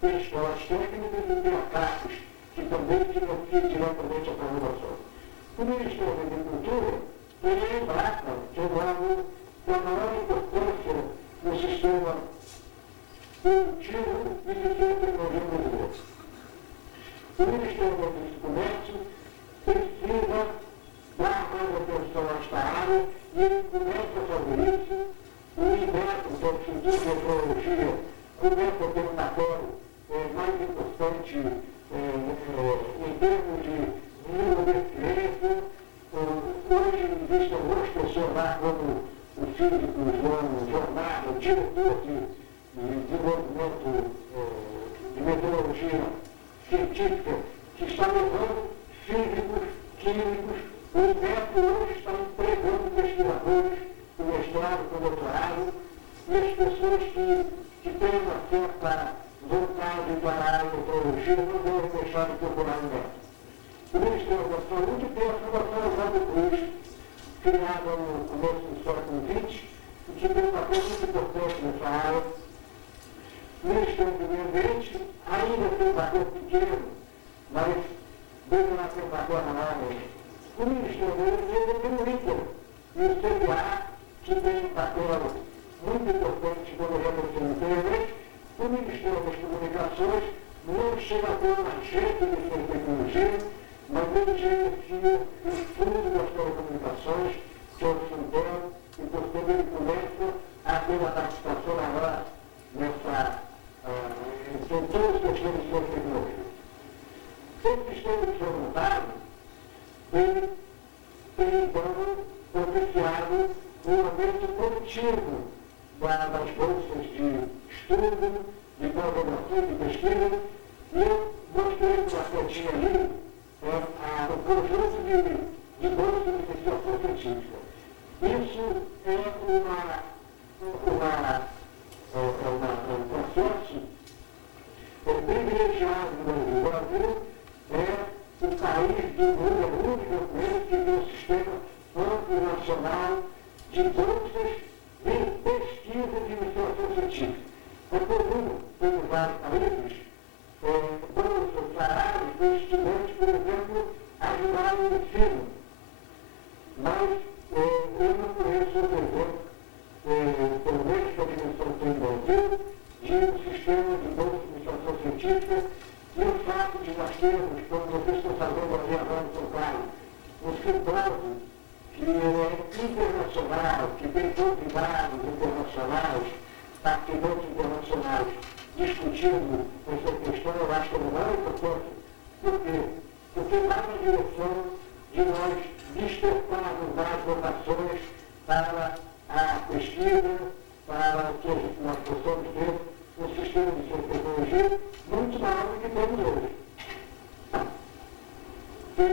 tem escolas técnicas e tem a CAPES, que também financia diretamente a graduação. O Ministério da Agricultura tem a Embrapa, que é a maior importância no sistema produtivo e de ciência e tecnologia brasileira. O Ministério do Comércio precisa dar mais atenção a esta área e ele começa a fazer isso. O INEP, que é o Instituto de Metrologia, começa a ter um papel mais importante em termos de nível de ciência. Hoje existem algumas pessoas lá, como o físico João Jornada, diretor de desenvolvimento de metodologia científica, que está levando físicos, químicos. O INEP hoje está empregando pesquisadores com mestrado, com doutorado, e as pessoas que têm uma certa vontade para a metrologia não devem deixar de procurar o INEP. O Ministério da Saúde tem a Fundação Oswaldo Cruz, criada no começo do século XX, e que tem um papel muito importante nessa área. O Ministério do Meio Ambiente ainda tem um papel pequeno, mas deverá ter um papel maior. O Ministério do Meio Ambiente tem o INCA e o CBA, que tem um papel muito importante como representante. O Ministério das Comunicações não chega a ter um agente de ciência e tecnologia, mas ele gerencia o Fundo das Telecomunicações, que é o Fundão, e portanto ele começa a ter uma participação maior em todas as questões de ciência e tecnologia. Esse sistema de voluntário, ele tem então propiciado um aumento coletivo das bolsas de estudo, de pós-graduação, de pesquisa, e eu mostrei uma fotinha ali o conjunto de bolsas de investigação científica. Isso é um processo privilegiado no Brasil, é o país do mundo único que tem um sistema amplo nacional de bolsas de pesquisa de investigação científica. É comum em vários países bolsas, salários para estudantes, por exemplo, ajudar no ensino. Mas eu não conheço outro exemplo, pelo menos que a dimensão tem no Brasil, de um sistema de bolsa de investigação científica. E o fato de nós termos, como vocês estão sabendo ali agora em São Paulo, um simpósio que é internacional, que tem convidados internacionais, participantes internacionais, discutindo essa questão, eu acho que é uma importância. Por quê? Porque vai na direção de nós despertarmos mais vocações para a pesquisa, para que nós possamos ter um sistema de ciência e tecnologia muito maior do que temos hoje. Tem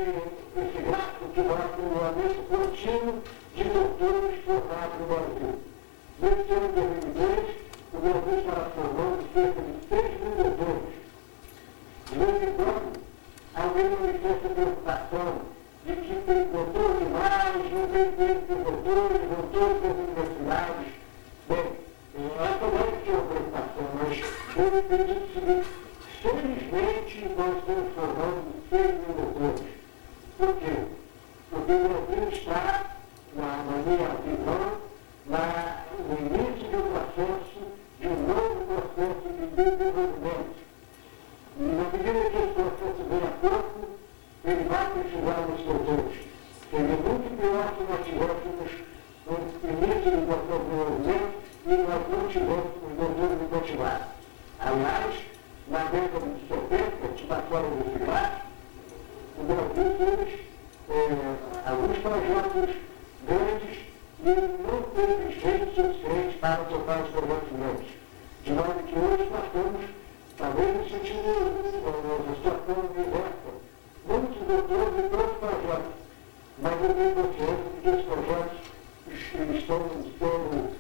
esse gráfico que mostra o aumento contínuo de doutores formados no Brasil. Nesse ano de 2002, o Brasil está formando cerca de 6 mil doutores. De vez em quando, alguém manifesta preocupação de que tem doutor demais, não tem tempo de doutores das universidades. Bem, essa deve ser uma preocupação, mas eu acredito o seguinte: felizmente nós estamos formando 6 mil doutores. Por quê? Porque o Brasil está, na minha visão, no início do processo, de um novo processo de desenvolvimento. E na medida que esse processo vem a corpo, para fora do cigarro, o Brasil fez alguns projetos grandes e não teve gente suficiente para tocar os projetos grandes. De modo que hoje nós temos, talvez no sentido da situação diversa, muitos doutores e todos os projetos, mas eu tenho consciência de que os projetos estão sendo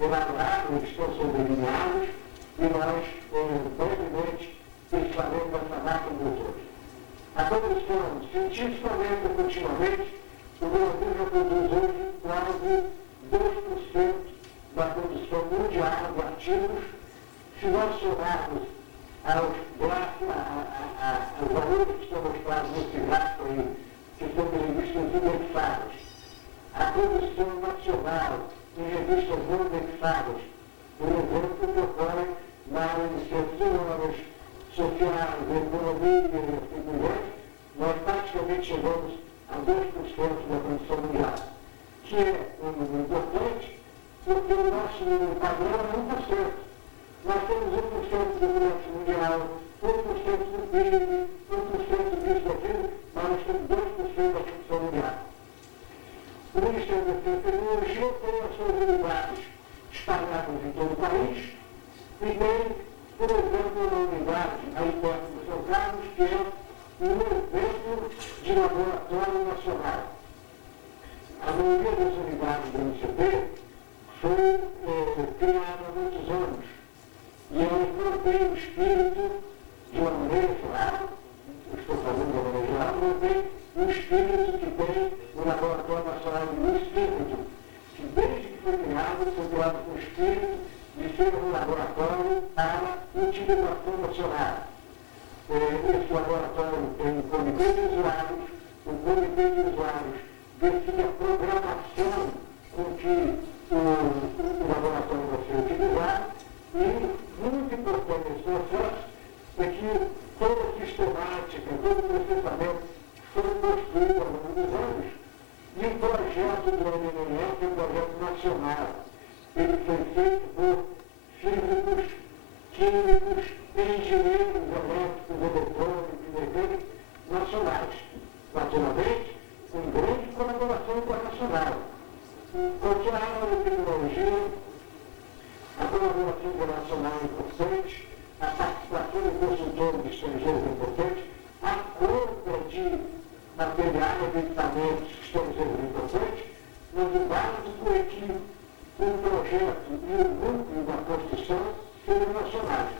elaborados, estão sendo eliminados, e nós, brevemente, faremos essa máquina de doutores. A produção cientificamente e continuamente, o Brasil já produz hoje quase 2% da produção mundial de artigos. Se nós somarmos os valores que estão mostrados nesse gráfico aí, que são de revistas indexadas, a produção nacional em revistas não indexadas, por exemplo, que ocorre na área de ciências humanas, sociais, economia e assim por diante, nós praticamente chegamos a 2% da produção mundial, que é um número importante, porque o nosso número padrão é 1%. Nós temos 1% do comércio mundial, 1% do PIB, 1% disso daquilo, mas nós temos 2% da produção mundial. O Ministério da Ciência e Tecnologia tem as suas unidades espalhadas em todo o país e tem, por exemplo, uma unidade aí perto de São Carlos, que é um exemplo de laboratório nacional. A maioria das unidades do ICP foi criada há muitos anos e elas não têm o espírito de uma maneira geral, estou falando de uma maneira geral, não tem o espírito que tem o Laboratório Nacional do Espírito, que desde que foi criado com o espírito de ser um laboratório para utilização nacional. Esse laboratório tem um comitê de usuários, o comitê de usuários decide a programação com que o laboratório vai ser utilizado e, muito importante nesse processo, é que toda a sistemática, todo o processamento foi construído ao longo dos anos e o projeto do MNF é um projeto nacional. Ele foi feito por físicos, químicos, engenheiros elétricos, eletrônicos e mecânicos nacionais. Naturalmente, com grande colaboração internacional. Qualquer área de tecnologia, a colaboração internacional é importante, a participação de consultores estrangeiros é importante, a compra de materiais e equipamentos que estão sendo importantes, mas o básico é que o projeto e o núcleo da construção sejam nacionais.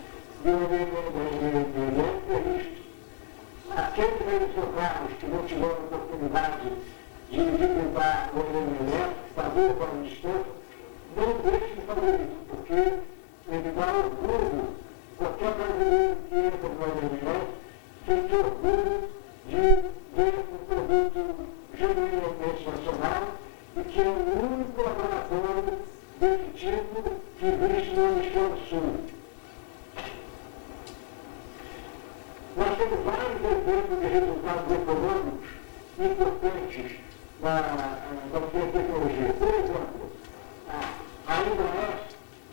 E o MNF é isto. Aqueles realizados que não tiveram oportunidade de visitar o MNF, fazer para a distância, não deixe de fazer isso, porque ele dá orgulho. Qualquer brasileiro que entra no MNF sente orgulho de ter um produto genuinamente nacional e que é o único laboratório desse tipo que existe no hemisfério sul. Nós temos vários exemplos de resultados econômicos importantes da tecnologia. Por exemplo, a Embraer,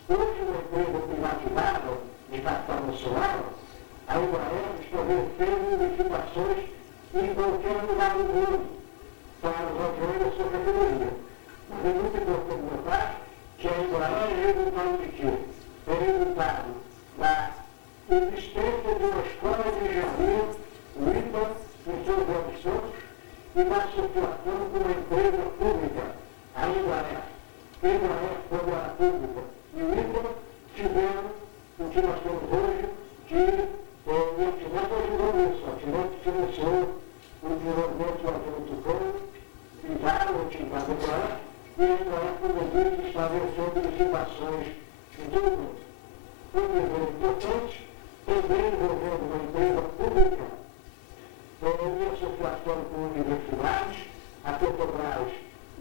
hoje uma empresa privatizada de capital nacional, a Embraer estabeleceu licitações em qualquer lugar do mundo para os aviões da sua categoria. Mas é muito importante notar que a Embraer é resultado de quê? É resultado da existência de uma escola de engenharia, o IPA, em seus habitantes, e da associação com uma empresa pública, a Embraer. A Embraer foi a pública e o IPA tiveram o que nós temos hoje, que o Occidente ajudou nisso. O Occidente financiou o desenvolvimento do avião Tucano, fizeram a atividade da Embraer, e a Embraer, como eu disse, estabelecendo licitações em todo o mundo. Um exemplo importante, também envolvendo uma empresa pública, em associação com universidades, a Petrobras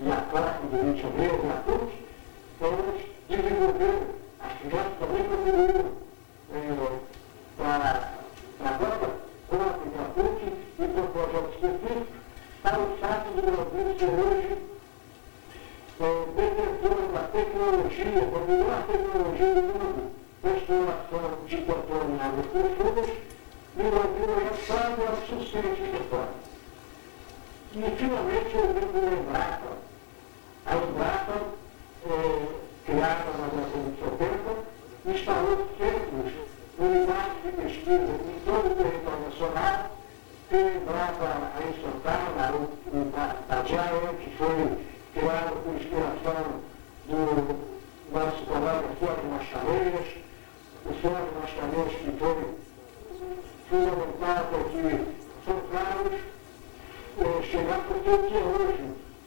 e a COP do Rio de Janeiro e a PUC, eles desenvolveram, as crianças também contribuíram para a banda, COP e a PUC, e para um projeto específico, para o fato do Brasil ser hoje detentor da tecnologia, da melhor tecnologia do mundo, da exploração de petróleo em águas profundas agora suficiente de fora. E, finalmente, eu vi o Embrapa. A Embrapa, criada na década de 70, instalou centros, unidades de pesquisa em todo o território nacional. Tem a Embrapa em Santana, a GIAE, que foi criada por inspiração do nosso colega Sérgio Mascarenhas, o Sérgio Mascarenhas que foi fundamental para que São Carlos chegar, porque o que é hoje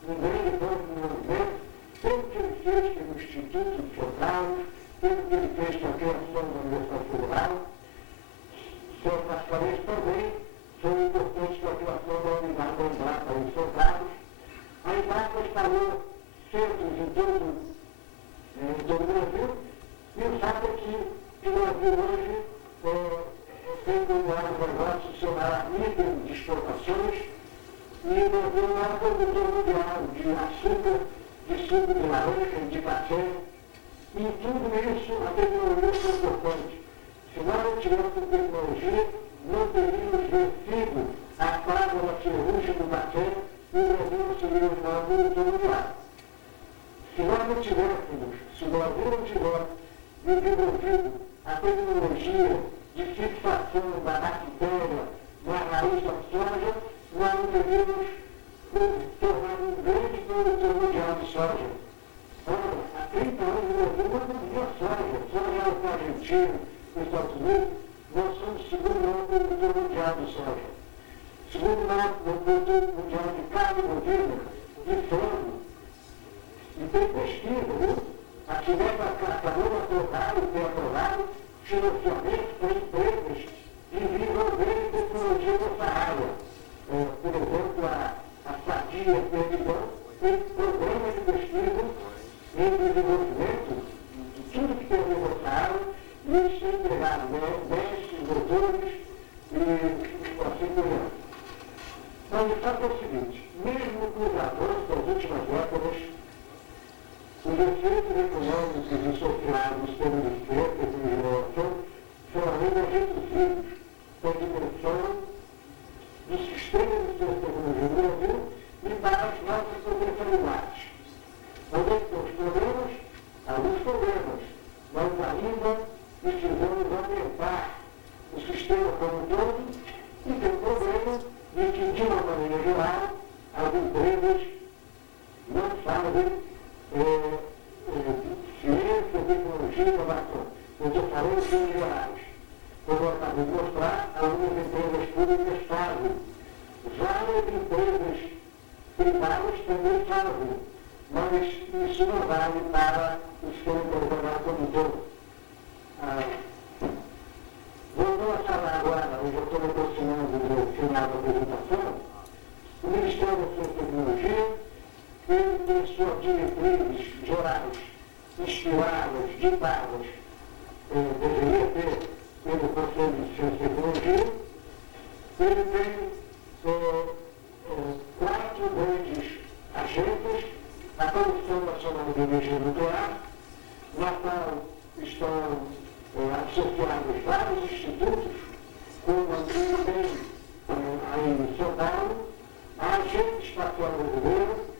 um grande banco de movimento, pelo que ele fez pelo Instituto de São Carlos, pelo que ele fez com a criação da Universidade Federal, Sérgio Mascarenhas também foi importante para a criação da unidade da Embrapa em São Carlos. A Embrapa instalou centros em todo o Brasil, e o fato é que o Brasil hoje tem como negócio o seu maior nível de exportações, e o Brasil é o maior produtor mundial de açúcar, de suco de laranja, de café, e tudo isso a tecnologia é importante. Se nós não tivéssemos tecnologia, não teríamos vencido a praga da ferrugem do café, e o Brasil não seria o maior produtor mundial. Se nós não tivéssemos, se o Brasil não tivesse desenvolvido a tecnologia de fixação da bactéria na raiz da soja, nós não teríamos tornado um grande produtor mundial de soja. Ora, há 30 anos o Brasil não produzia soja era para a Argentina, nos Estados Unidos, nós somos o segundo maior produtor mundial de soja. Segundo maior produtor mundial de carne bovina, de frango. E tem pesquisa, viu? A Cimeca acabou de aprovar, tem aprovado, financiamento para empresas que desenvolverem tecnologia nessa área. Por exemplo, a Sadia Perdidão tem programas de pesquisa em desenvolvimento de tudo que tem a ver nessa área, e eles têm empregado mestres, doutores e assim por diante. Mas o fato é o seguinte, mesmo com os avanços das últimas décadas, os efeitos econômicos e sociais pelos efeitos de geração foram ainda reduzidos pela dimensão do sistema de tecnologia do Brasil e para as nossas potencialidades. Onde estão os problemas? Alguns problemas, mas ainda precisamos aumentar o sistema como um todo e tem o problema de que, de uma maneira geral, as empresas não fazem ciência, tecnologia e inovação. Eu estou falando de gerais. Como eu acabei de mostrar, algumas empresas públicas fazem. Várias empresas privadas também fazem. Mas isso não vale para o sistema empresarial como um todo. Vamos falar agora, eu já estou me aproximando do final da apresentação. O Ministério da Ciência e Tecnologia ele tem suas diretrizes gerais, inspiradas, ditadas, deveria ter pelo Conselho de Ciência e Tecnologia. Ele tem 4 grandes agências: a Comissão Nacional de Energia Nuclear, na qual estão associados vários institutos, como aqui tem aí em São Paulo, a Agência Espacial Brasileira.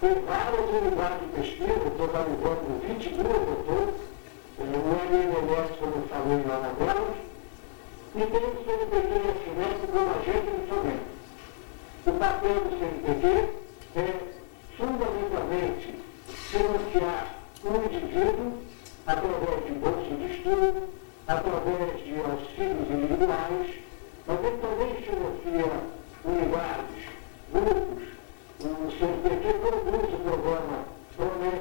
Tem várias unidades de pesquisa, totalizando 22 doutoras, o MNLS, como eu falei lá na delas, e tem o CNPq e a FINEP como agente de fomento. O papel do CNPq é, fundamentalmente, financiar um indivíduo através de bolsa de estudo, através de auxílios individuais, mas ele também financia unidades, grupos. O CNPq produz o programa PROMET,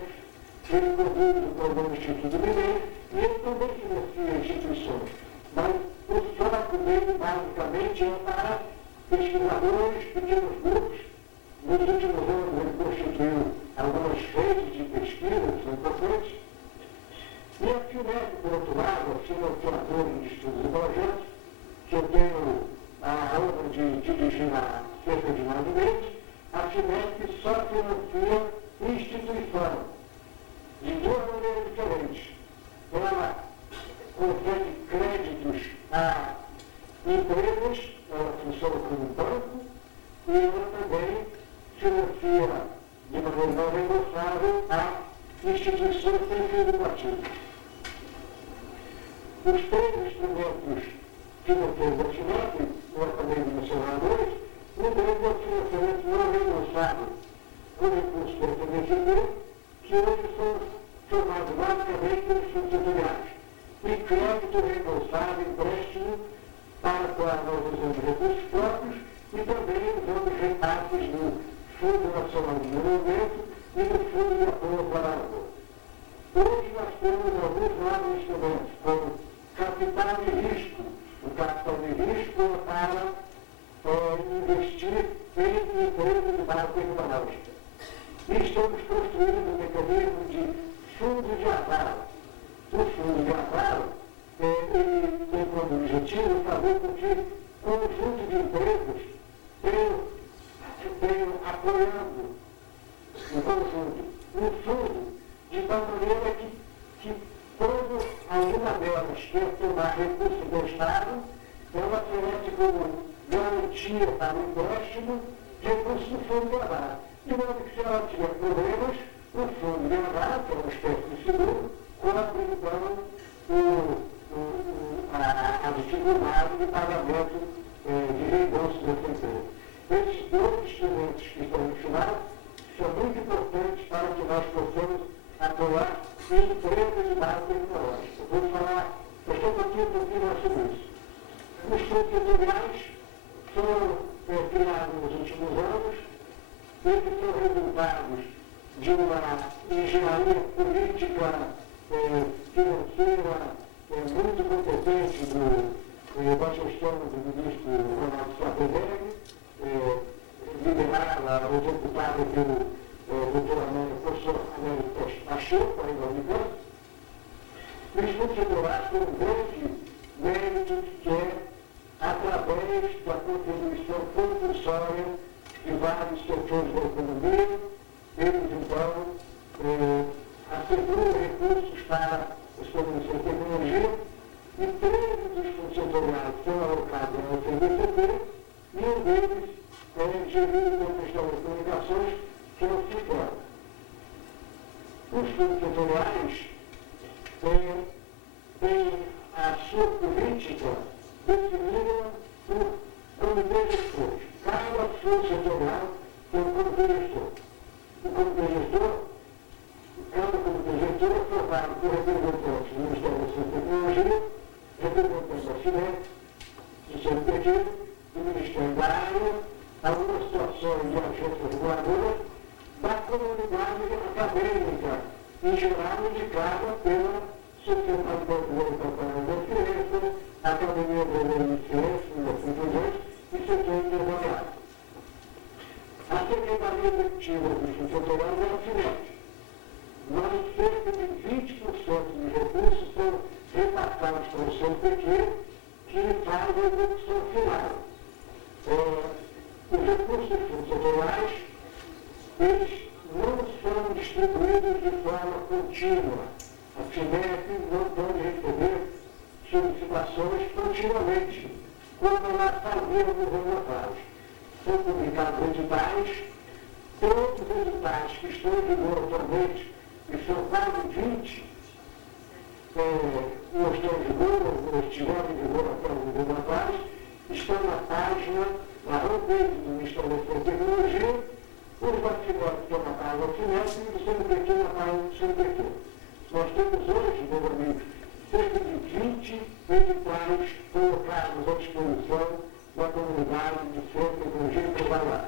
ele produz o programa Instituto Mineiro e ele também financia instituições. Mas o foco dele, basicamente, é para pesquisadores, pequenos grupos. Nos últimos anos, ele constituiu algumas redes de pesquisa que são importantes. E a FINEP, por outro lado, a financiadora de estudos e projetos, que eu tenho a honra de dirigir há cerca de 9 meses, a FINEP só financia instituição, de 2 maneiras diferentes. Ela concede créditos a empresas, ela funciona como um banco, e ela também financia de maneira não reembolsável a instituições sem fins lucrativos. Os três instrumentos financeiros da FINEP, eu acabei de mencionar dois, um deles é o financiamento não reembolsável com recursos da FMCD, que hoje são formados basicamente pelos fundos setoriais, e crédito reembolsável, empréstimo, para qual nós usamos recursos próprios e também usamos repasses do Fundo Nacional de Desenvolvimento e do Fundo de Apoio ao Trabalhador. Hoje nós temos alguns novos instrumentos, como capital de risco. O capital de risco é para investir em empresas de base tecnológica. E estamos construindo um mecanismo de fundo de amparo. O fundo de amparo ele tem como objetivo fazer com que o conjunto de empresas tenham apoiando o conjunto, um fundo, de tal maneira que quando alguma delas quer tomar recursos do Estado, ela oferece como garantia para o empréstimo recursos do fundo de amparo. De modo que, se ela tiver problemas, o fundo de amparo, que é uma espécie de seguro, cobre então a dificuldade de pagamento de reembolso dessa empresa. Esses dois instrumentos que estão no final são muito importantes para que nós possamos apoiar empresas de base tecnológica. Vou falar, estou aqui um pouquinho mais sobre isso. Os fundos setoriais foram criados nos últimos anos, eles são resultados de uma engenharia política financeira muito competente da gestão do ministro Ronaldo Schwarzenegger, liderada ou executada pelo doutor professor Américo Pacheco, aí da Unicamp. Os fundos setoriais têm um grande mérito que é através da contribuição compulsória de vários setores da economia, eles então asseguram recursos para os fornecedores de tecnologia e 13 dos fundos setoriais são alocados na FMCT e um deles é gerido pelo Ministério das Comunicações, que é o CIPOR. Os fundos setoriais têm a sua política definida por comitês gestores. Cada fundo setorial tem um comitê gestor. O comitê gestor, cada comitê gestor é formado por representantes do Ministério da Ciência e Tecnologia, representantes da FINEP, do CNPq, do Ministério da Área, algumas situações de agências reguladoras, da comunidade acadêmica, em geral indicada pela Sociedade Brasileira de Propaganda da Ciência, Academia Brasileira de Ciências e assim por diante, e setores desenvolvidos. A Secretaria Executiva dos Fundos Setoriais é a FINEP. Mas cerca de 20% dos recursos são repassados para o CNPq, que faz a execução final. Os recursos dos fundos setoriais, eles não são distribuídos de forma contínua. A FINEP não pode receber solicitações continuamente, como ela fazia nos anos atrás. São publicados editais, todos os editais que estão em vigor atualmente, e são quase 20, ou estão em vigor, ou estiveram em vigor até os anos atrás, estão na página, na homepage do Ministério da Ciência e Tecnologia, os da FINEP estão na página da FINEP e os do CNPq na página do CNPq. Nós temos hoje, meus amigos, cerca de 20 editais colocados à disposição da comunidade de ciência, tecnologia e trabalhar.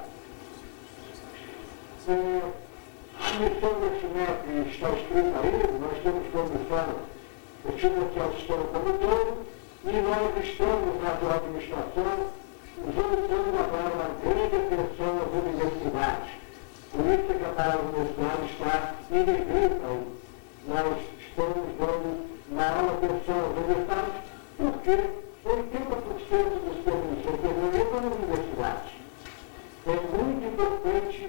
A missão da FINEP está escrita aí, nós temos condição de financiar o sistema como um todo, e nós estamos na sua administração voltando agora uma grande atenção às universidades. Por isso que a secretária da universidade está em negrita aí. Nós estamos dando maior atenção às universidades, porque 80% do sistema de ciência e tecnologia está nas universidades. É muito importante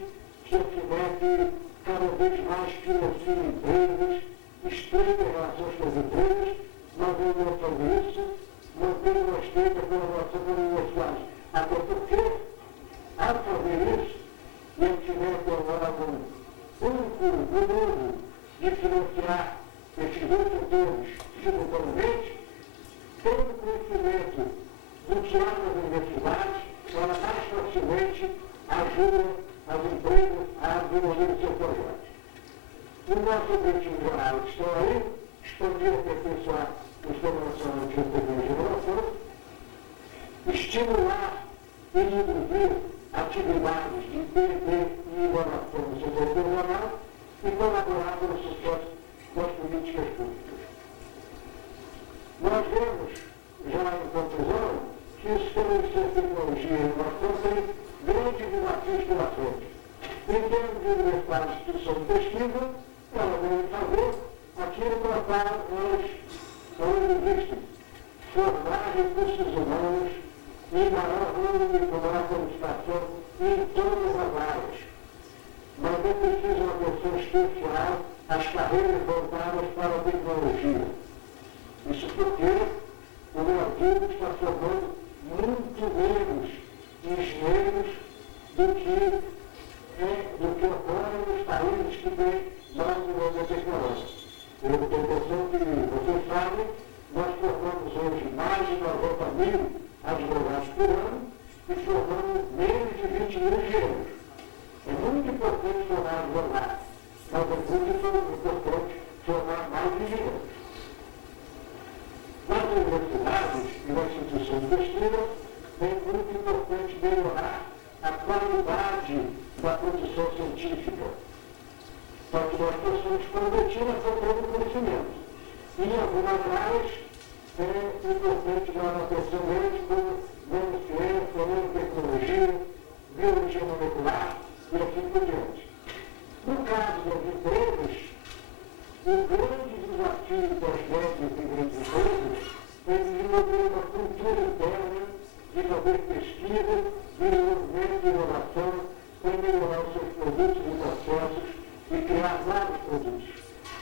que a FINEP cada vez mais financie empresas, estreite relações com as empresas, nós vamos fazer isso, mantendo uma uma estreita colaboração com as universidades. Até porque, ao fazer isso, ele tiver que agora um novo de financiar esses dois setores simultaneamente, tendo conhecimento do que há nas universidades, ela mais facilmente ajuda as empresas a desenvolver o seu projeto. O nosso objetivo geral está aí, expandir e aperfeiçoar o Sistema Nacional de Tecnologia e Inovação, estimular e induzir atividades de P&D e inovação no setor regional e colaborar para o sucesso das políticas públicas. Nós vemos, já em conclusão, que o Sistema de Tecnologia e Inovação tem grandes desafios pela frente. Em termos de universidade e instituição de pesquisa, ela deve fazer aquilo para o qual existem: formar recursos humanos em maior número de qualificação em todas as áreas. Mas é preciso uma atenção especial às carreiras voltadas para a tecnologia. Isso porque o Brasil está formando muito menos engenheiros do que ocorre nos países que têm mais desenvolvimento tecnológico. Eu tenho a impressão que, vocês sabem, nós formamos hoje mais de 90 mil advogados por ano e formamos menos de 20 mil engenheiros. É muito importante formar advogados, mas é muito importante formar mais engenheiros. Nas universidades e nas instituições de pesquisa, é muito importante melhorar a qualidade da produção científica, para que nós possamos competir nessa prova do conhecimento. E em algumas áreas é importante dar uma atenção grande como nanociência, nanotecnologia, biologia molecular e assim por diante. No caso das empresas, o grande desafio das médias e grandes empresas é desenvolver uma cultura interna de fazer pesquisa, desenvolvimento e inovação para melhorar os seus produtos e processos e criar vários produtos.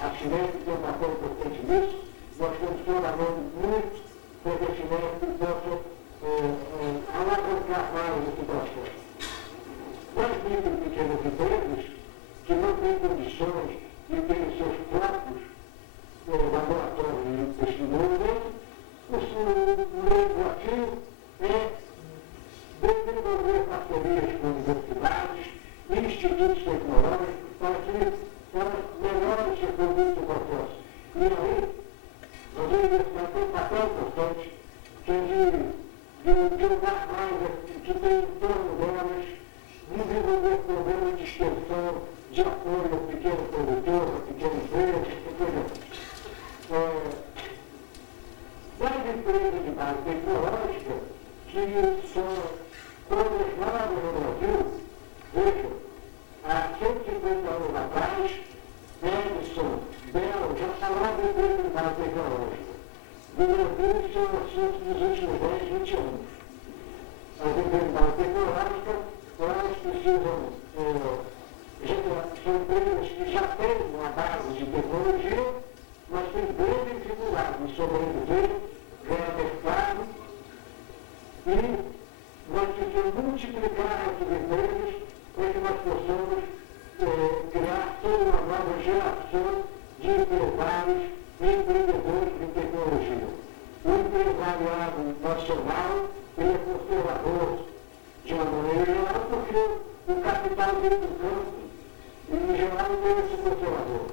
A Cinep tem um papel importante nisso. Nós estamos trabalhando muito para que a Cinep possa alavancar mais esse processo. Nas micro e pequenas empresas, que não têm condições de ter os seus próprios laboratórios de pesquisa, o meu desafio é desenvolver parcerias com universidades e institutos tecnológicos para que elas melhorem o seu produto do processo. E aí, as universidades têm um papel importante que é de dar mais, que tem em torno delas, desenvolver programas de extensão, de apoio ao pequeno produtor, à pequena empresa, etc. Das empresas de base tecnológica, que são todas novas no Brasil, vejam, há 150 anos atrás, Edison, Bell, já falavam de empresas de base tecnológica. No Brasil, isso é um assunto dos últimos 10, 20 anos. As empresas de base tecnológica, elas precisam, são empresas que já têm uma base de tecnologia, mas têm grandes dificuldades em sobreviver, ganhar mercado, e nós precisamos multiplicar essas empresas para que nós possamos criar toda uma nova geração de empresários e empreendedores de tecnologia. O empresariado nacional ele é conservador de uma maneira geral, porque o capital vem do campo e, em geral, não tem esse conservador.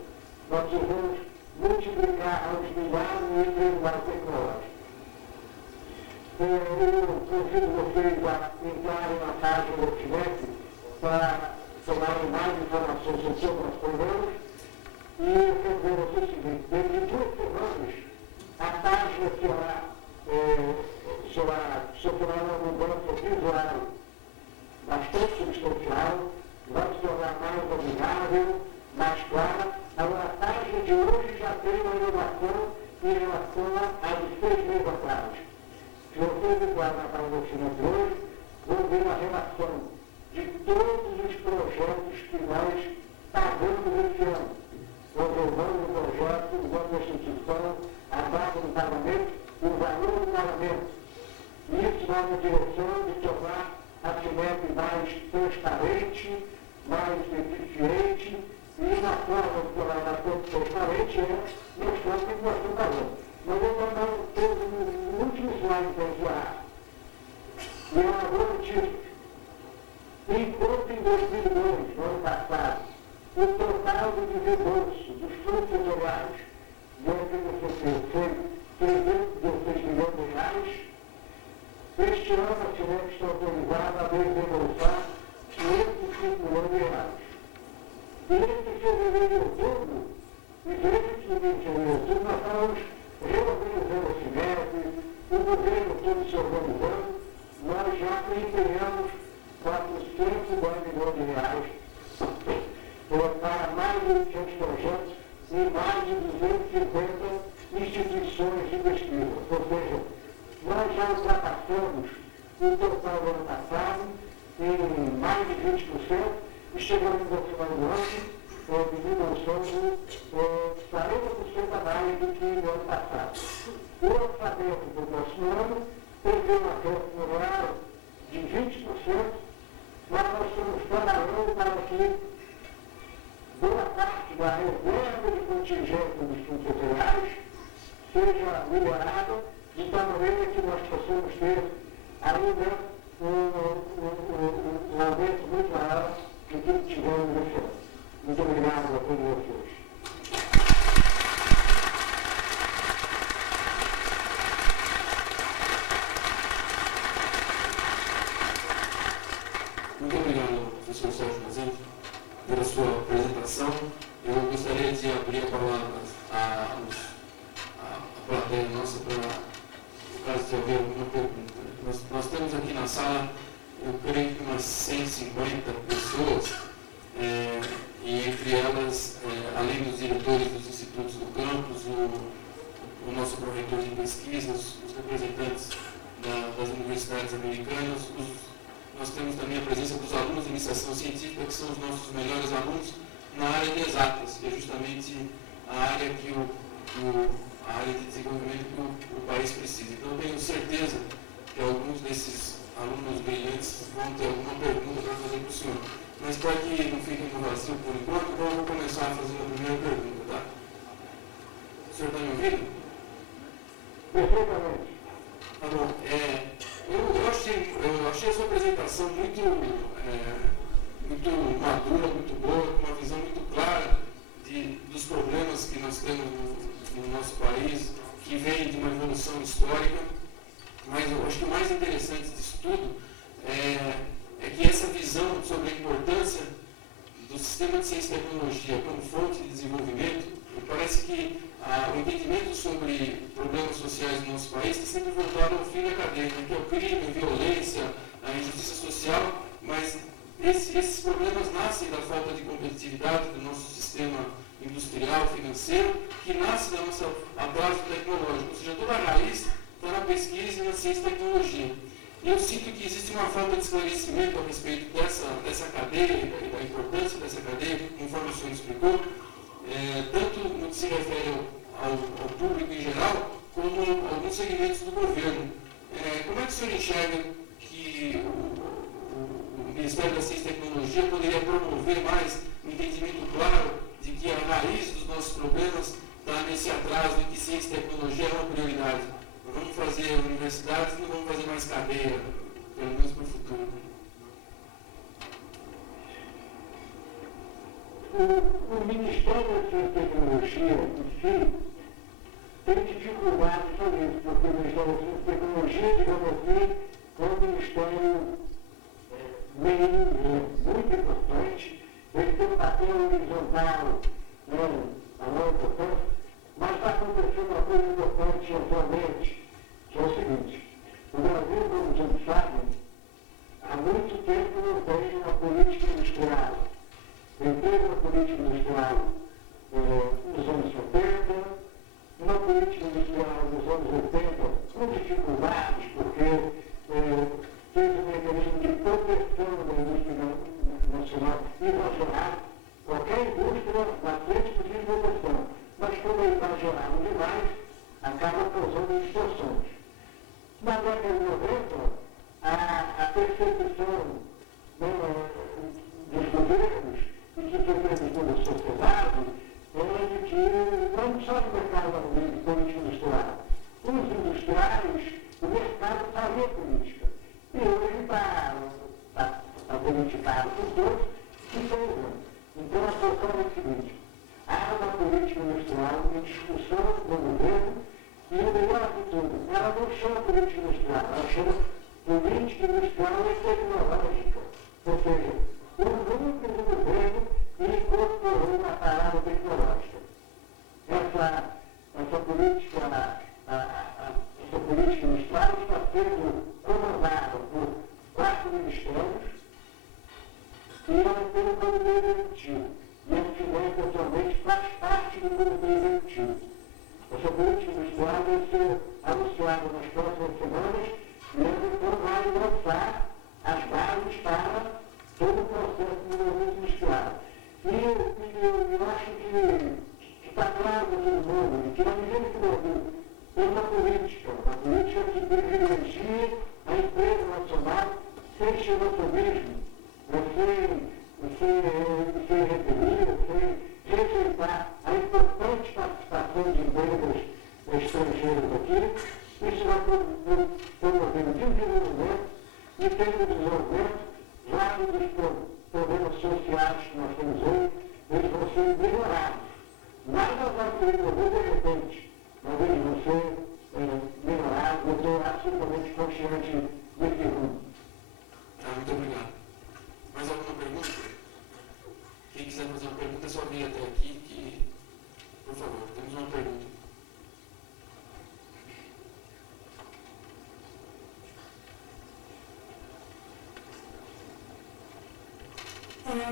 Nós precisamos multiplicar aos milhares de empresários tecnológicos. Eu convido vocês a entrarem na página do Cinep para tomarem mais informações sobre o que nós falamos. E eu quero dizer a vocês o seguinte: dentro de 2 semanas, a página sofrerá uma mudança visual bastante substancial, vai se tornar mais amigável, mais clara. Agora, a página de hoje já tem uma inovação em relação a de 6 meses atrás. Se vocês entrarem na página do Cinep hoje, vão ver a relação de todos os projetos que nós pagamos esse ano. Reservando o projeto, usando a instituição, a data do pagamento, o valor do pagamento. vai na direção de tornar a FINEP mais transparente, mais eficiente, e na forma de tornar ela transparente é mostrando o que nós estamos fazendo. Mas eu vou mandar o último slide para encerrar. E é uma boa notícia. Enquanto em 2002, no ano passado, o total do desembolso dos fundos federais do FNCC foi 316 milhões de reais, este ano a FINEP está autorizada a desembolsar 505 milhões de reais. E entre fevereiro e outubro, e desde que iniciou em outubro, nós estamos reorganizando a FINEP, o governo todo se organizando, nós já empenhamos 410 milhões de reais para mais de 800 projetos e mais de 250 instituições de pesquisa. Ou seja, nós já ultrapassamos o total do ano passado em mais de 20% e chegamos ao final do ano desembolsando 40% a mais do que no ano passado. O orçamento do próximo ano teve uma crescimento real de 20%, mas nós estamos trabalhando para que boa parte da reserva de contingência dos fundos federais seja liberada de tal maneira que nós possamos ter ainda um aumento muito maior do que tivemos esse ano. Muito obrigado a todos vocês. Muito obrigado, professor Sérgio Mazzini, pela sua apresentação. Eu gostaria de abrir a palavra à plateia nossa para, no caso de haver alguma pergunta. Nós temos aqui na sala, eu creio que umas 150 pessoas, e entre elas, além dos diretores dos institutos do campus, o nosso proreitor de pesquisas, os representantes das universidades americanas, nós temos também a presença dos alunos de iniciação científica, que são os nossos melhores alunos na área de exatas, que é justamente a área a área de desenvolvimento que o país precisa. Então, eu tenho certeza que alguns desses alunos brilhantes vão ter alguma pergunta para fazer para o senhor. Mas para que não fiquem no vazio por enquanto, então eu vou começar fazendo a primeira pergunta, tá? O senhor está me ouvindo? Perfeitamente. Tá bom. Eu achei a sua apresentação muito madura, muito boa, com uma visão muito clara dos problemas que nós temos no nosso país, que vem de uma evolução histórica. Mas eu acho que o mais interessante disso tudo é que essa visão sobre a importância do sistema de ciência e tecnologia como fonte de desenvolvimento, me parece que o entendimento sobre problemas sociais no nosso país está sempre voltado ao fim da cadeia, que é o crime, a violência, a injustiça social, mas esses problemas nascem da falta de competitividade do nosso sistema industrial, financeiro, que nasce da nossa atraso tecnológico, ou seja, toda a raiz está na pesquisa e na ciência e tecnologia. E eu sinto que existe uma falta de esclarecimento a respeito dessa cadeia, da importância dessa cadeia, conforme o senhor explicou, tanto no que se refere ao público em geral, como alguns segmentos do governo. Como é que o senhor enxerga que o Ministério da Ciência e Tecnologia poderia promover mais um entendimento claro de que a raiz dos nossos problemas está nesse atraso e que ciência e tecnologia é uma prioridade? Não vamos fazer universidades, não vamos fazer mais cadeia, pelo menos para o futuro. O Ministério da Ciência e Tecnologia, em si, tem dificuldade sobre isso, porque o Ministério da Ciência e Tecnologia, digamos assim, é um ministério muito importante, ele tem um papel horizontal, a longa importância, mas está acontecendo uma coisa importante atualmente, que é o seguinte: o Brasil, como todos sabem, há muito tempo não tem uma política industrial. Ele teve uma política industrial nos anos 70, uma política industrial nos anos 80, com dificuldades, porque fez um mecanismo de proteção da indústria nacional exagerado. Qualquer indústria na frente precisa de proteção, mas quando é exagerado demais, acaba causando distorções. Na década de 90, percepção dos governos e que frequentam toda a sociedade é de que não só no mercado político industrial, os industriais, o mercado fazia política. E hoje para politicar os dois, que seja. Então a questão é a seguinte: há uma política industrial em discussão no governo e o melhor de tudo, ela não chama política industrial, ela chama política industrial e tecnológica. Ou seja, o núcleo do governo incorporou uma parada tecnológica. Essa política industrial está sendo comandada por 4 ministérios e ela tem um comitê executivo. E a FINEP atualmente faz parte do comitê executivo. Essa política industrial vai ser anunciada nas próximas semanas e ela então vai lançar as bases para todo o processo de desenvolvimento industrial. E eu acho que está claro para todo mundo que na medida que o Brasil tem uma política que privilegia a empresa nacional sem xenofobismo, sem repelir, sem rejeitar a importante participação de empresas estrangeiras aqui, isso vai promover o desenvolvimento e tendo desenvolvimento, vários dos problemas sociais que nós temos hoje, eles vão ser melhorados. Mas nós vamos ter de repente, nós vamos ser melhorados, eu estou absolutamente consciente desse rumo. Muito obrigado. Mais alguma pergunta? Quem quiser fazer uma pergunta, é só vir até aqui, por favor, temos uma pergunta.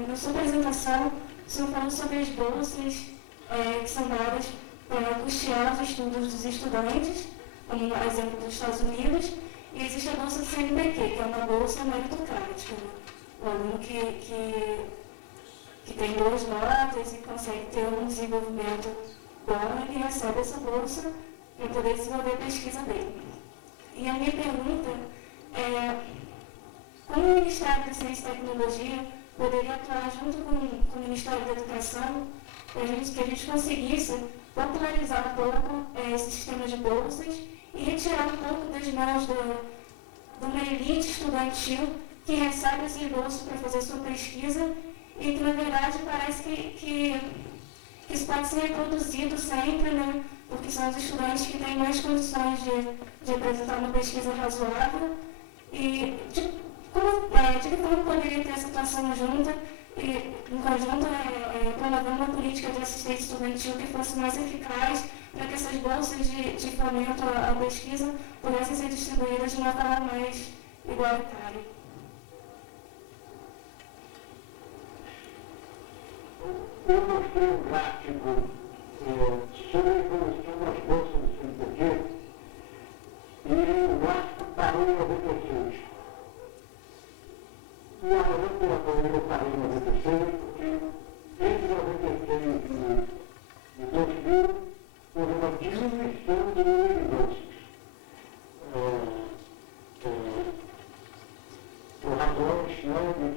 Na sua apresentação, o senhor falou sobre as bolsas que são dadas para custear os estudos dos estudantes, como exemplo dos Estados Unidos, e existe a bolsa do CNPq, que é uma bolsa meritocrática. O aluno que tem boas notas e consegue ter um desenvolvimento bom, ele recebe essa bolsa para poder desenvolver a pesquisa dele. E a minha pergunta é, como o Ministério da Ciência e Tecnologia poderia atuar junto com o Ministério da Educação para que a gente conseguisse popularizar um pouco esse sistema de bolsas e retirar um pouco das mãos de uma elite estudantil que recebe essas bolsas para fazer sua pesquisa e que, na verdade, parece que isso pode ser reproduzido sempre, né? Porque são os estudantes que têm mais condições de apresentar uma pesquisa razoável e de que forma poderia ter essa atuação junta e, em conjunto, promover uma política de assistência estudantil que fosse mais eficaz para que essas bolsas de fomento à pesquisa pudessem ser distribuídas de uma forma mais igualitária. Eu mostrei um gráfico sobre a evolução das bolsas do CNPq e o gráfico parou em 96. E a razão pela qual eu parei em 96 é porque entre 96 e 2000 houve uma diminuição do número de bolsas. Por razões de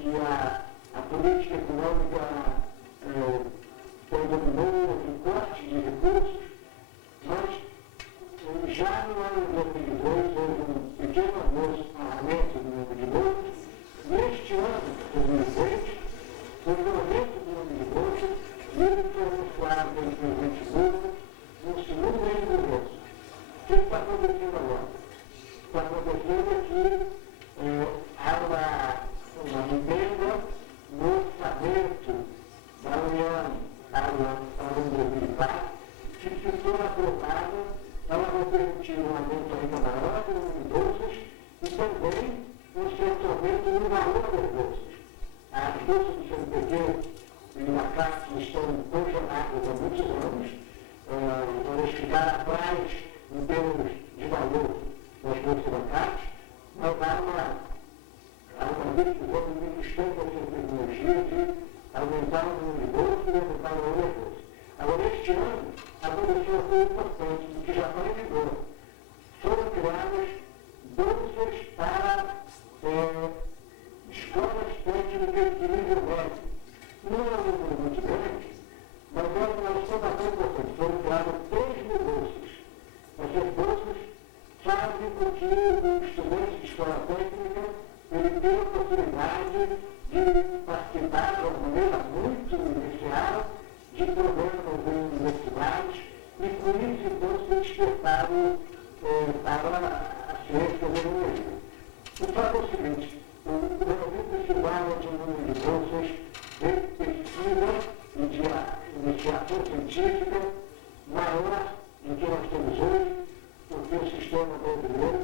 que a política econômica predominou o corte de recursos, mas já no ano de 2002 houve um pequeno aumento do número de bolsas. Neste ano, 2006, houve um aumento do número de bolsas e ele foi anunciado pelo presidente Lula no segundo mês do bolsa. O que está acontecendo agora? Está acontecendo que há uma emenda no orçamento da União para o ano 2004, que se for aprovada, ela vai permitir um aumento ainda maior do número de bolsas e também um certo aumento no valor das bolsas. As bolsas do CNPq e da CAPES estão congeladas há muitos anos, elas ficaram atrás em termos de valor das bolsas da CAPES, mas há uma decisão do Ministério da Ciência e Tecnologia de aumentar o número de bolsas e aumentar o valor das bolsas. Agora, este ano, aconteceu uma coisa importante, que já está em vigor. Foram criadas bolsas para técnica, ele teve a possibilidade de participar de uma maneira muito inicial de programas em universidades e por isso então se despertaram para a ciência da tecnologia. O fato é o seguinte, o Brasil precisava de um número de bolsas de pesquisa e de iniciação científica maior do que nós temos hoje, porque o sistema brasileiro,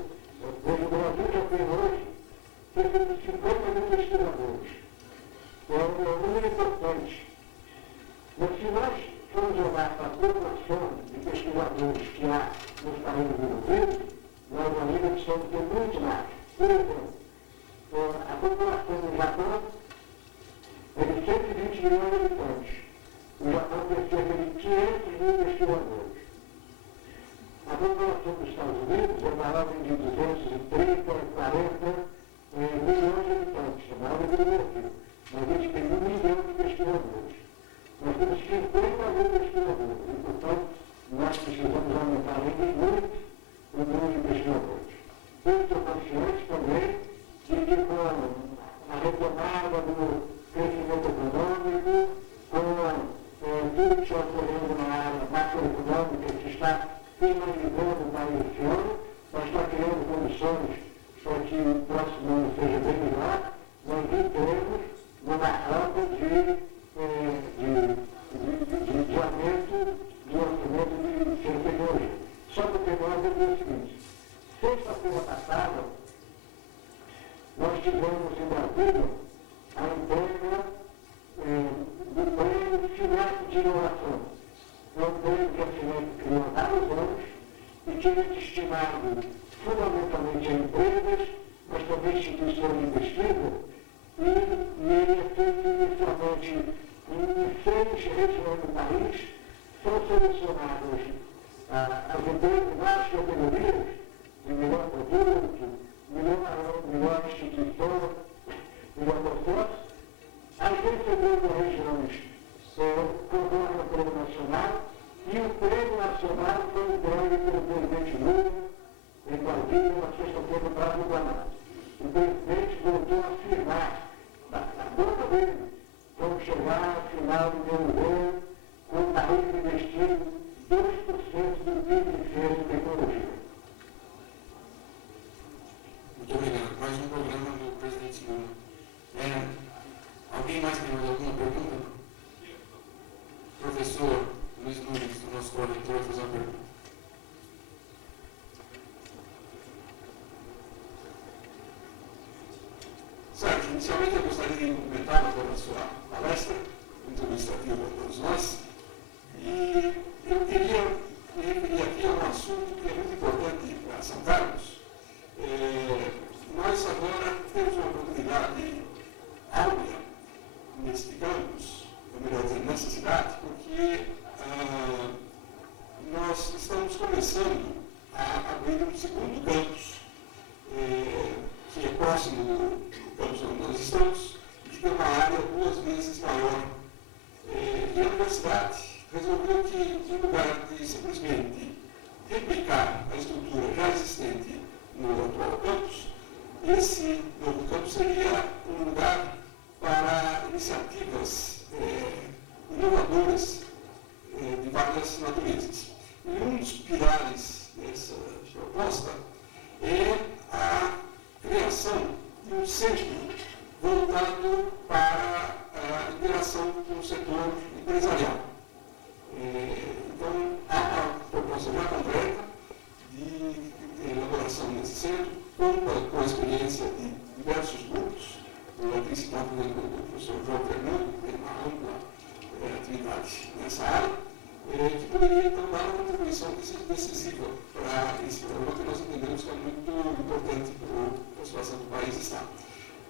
hoje o Brasil já tem hoje cerca de 50 mil pesquisadores. É um número importante. Mas se nós formos olhar para a proporção de pesquisadores que há nos países desenvolvidos, nós ainda precisamos ter muito mais. Por exemplo, a população do Japão é de 120 milhões de habitantes. O Japão tem cerca de 500 mil pesquisadores. A população dos Estados Unidos é maior de 230, 40 milhões de habitantes, é maior do que o Brasil. Mas a gente tem 1 milhão de pesquisadores. Nós temos 50 mil pesquisadores. E, portanto, nós precisamos aumentar ainda muito o número de pesquisadores. Eu estou consciente também de que com a retomada do crescimento econômico, com tudo que está ocorrendo na área macroeconômica que está finalizando o país esse ano, nós estamos criando condições para que o próximo ano seja bem melhor, nós entramos numa rota de aumento do orçamento de ciência e tecnologia. Só que o tema é o seguinte, sexta-feira passada, nós tivemos em Brasília a entrega do prêmio FINEP de inovação. É um prêmio que a FINEP criou há vários anos e que é destinado fundamentalmente a empresas, mas também instituições de pesquisa, e ele é feito inicialmente em 6 regiões do país, são selecionadas as empresas, várias categorias, de melhor produto, melhor instituição, melhor processo. As vencedoras regiões concorrem ao prêmio nacional e o prêmio nacional foi entregue pelo presidente Lula em Brasília na sexta-feira no Prazo do Planalto. O presidente voltou a afirmar na boca dele vamos chegar ao final do ano com o país investindo 2% do PIB em ciência e tecnologia. Muito obrigado. Mais um programa do presidente Lula. Alguém mais tem mais alguma pergunta? Professor Luiz Nunes, o nosso coordenador, vai fazer uma pergunta. Sérgio, inicialmente eu gostaria de cumprimentar a sua palestra, muito ilustrativa para todos nós, e eu queria me referir aqui a um assunto que é muito importante para São Carlos. Nós agora temos uma oportunidade áurea neste campus, ou melhor dizendo, nessa cidade, porque nós estamos começando a abrir um segundo campus, que é próximo do campus onde nós estamos, e que tem uma área 2 vezes maior. E a universidade resolveu que, em lugar de simplesmente replicar a estrutura já existente no atual campus, esse novo campus seria um lugar para iniciativas inovadoras de várias naturezas. E um dos pilares dessa proposta é a criação de um centro voltado para a interação com o setor empresarial. Então, há uma proposta já concreta de elaboração desse centro, conta com a experiência de diversos grupos, aqui citado pelo professor João Fernando, que tem uma ampla atividade nessa área, que poderia então dar uma contribuição decisiva para esse programa que nós entendemos que é muito importante para a situação do país está.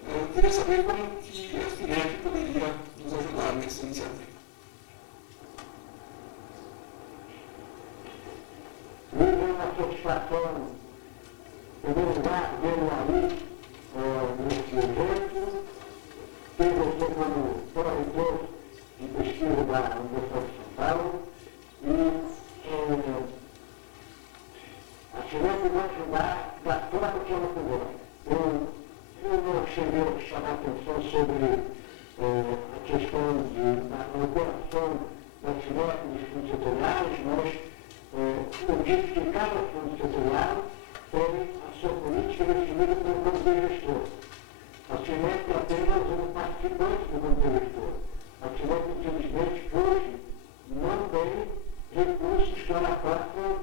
Eu queria saber como que a FINEP poderia nos ajudar nessa iniciativa. Muito uma satisfação, em primeiro lugar, vê-lo ali nesse evento, ter você como pró-reitor de pesquisa da Universidade de São Paulo, e a FINEP vai ajudar da forma que ela puder. Eu queria chamar a atenção sobre a questão da operação das finanças dos fundos setoriais, mas eu disse que cada fundo setorial tem a sua política definida pelo comitê gestor. A FINEP é apenas um participante do comitê gestor. A FINEP, infelizmente, hoje não tem recursos que ela possa,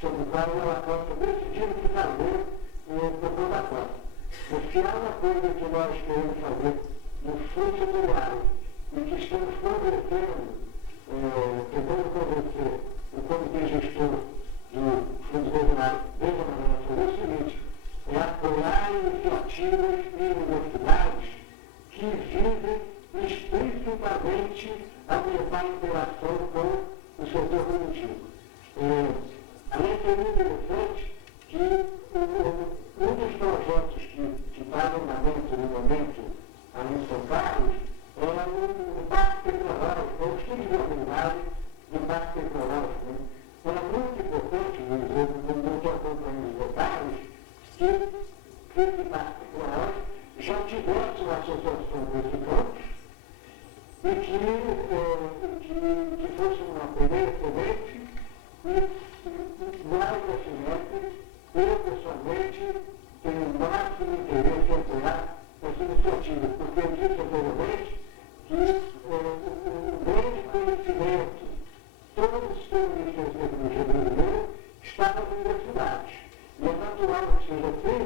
sobre o qual ela possa decidir o que fazer por conta da conta. Mas se há uma coisa que nós queremos fazer nos fundos setoriais e que estamos conversando, tentando convencer o comitê gestor do Fundo Regional desde a Maranhão, é o seguinte: é apoiar iniciativas e universidades que visem explicitamente aumentar a interação com o setor produtivo. Além de ser muito interessante que um dos projetos que está em andamento no momento ali em São Carlos é o Parque Tecnológico, é o estudo de habilidade do Parque Tecnológico. É muito importante, eu não estou acompanhando os detalhes, que esse Parque Tecnológico já tivesse uma associação com esse campus e que fosse uma primeira semente e mais da FINEP, eu pessoalmente tenho o máximo interesse em apoiar essa iniciativa, porque eu disse anteriormente que o grande conhecimento, todo o sistema de ciência e tecnologia brasileiro está nas universidades. E é natural que seja assim,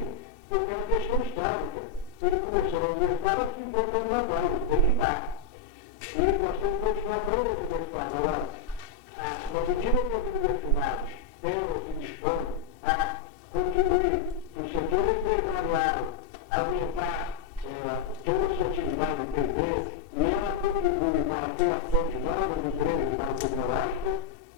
porque é uma questão histórica. Ele começou na universidade há 50 anos atrás, tem que estar. E nós temos que continuar para a universidade. Agora, na medida que as universidades tenham se dispõem a contribuir para o setor empresarial, aumentar toda a sua atividade de PV, e ela contribui para a criação de novas empresas para a tecnológica,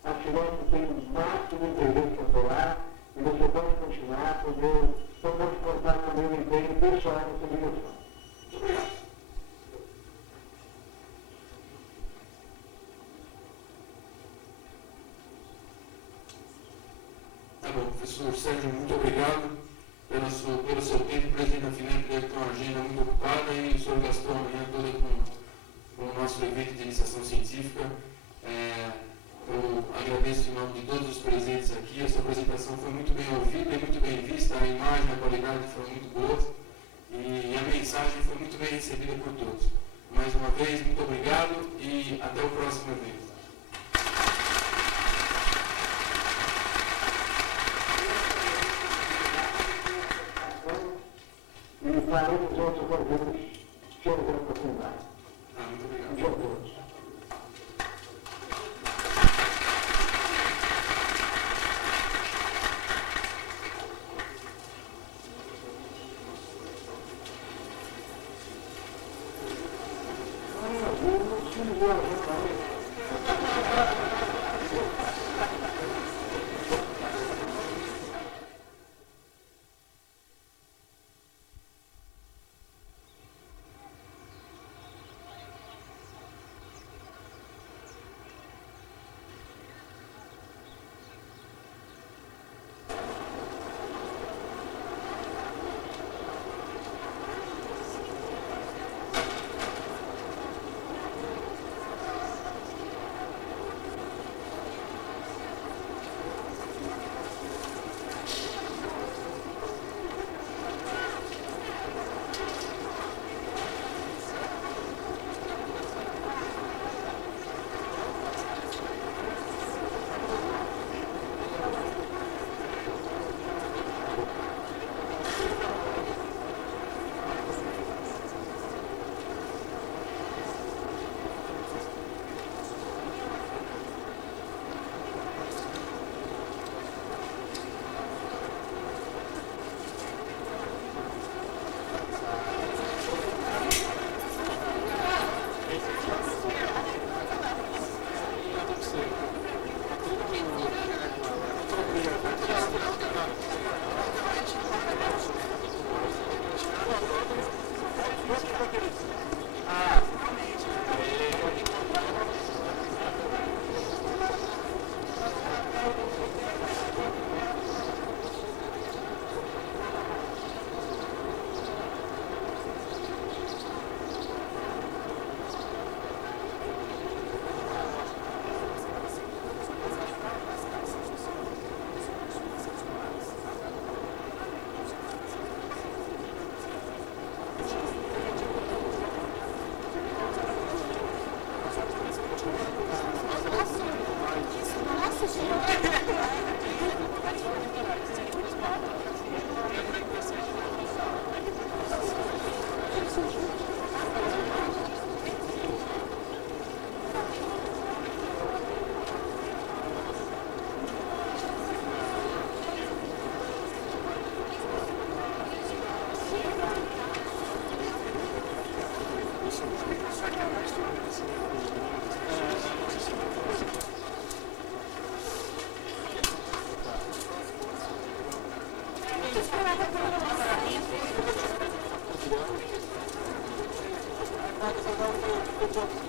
a FINEP tem o máximo interesse em apoiar, e você pode continuar, porque eu posso contar com o meu empenho pessoal nessa direção. Muito obrigado. Tá bom, professor Sérgio, muito obrigado pelo seu tempo. O presidente da FINEP deve ter uma agenda muito ocupada e o senhor gastou a manhã toda com o nosso evento de iniciação científica. Eu agradeço em nome de todos os presentes aqui. A sua apresentação foi muito bem ouvida e muito bem vista. A imagem, a qualidade foram muito boas e a mensagem foi muito bem recebida por todos. Mais uma vez, muito obrigado e até o próximo evento. E faremos outros eventos se houver oportunidade. Muito obrigado. Bom dia a todos. Thank you.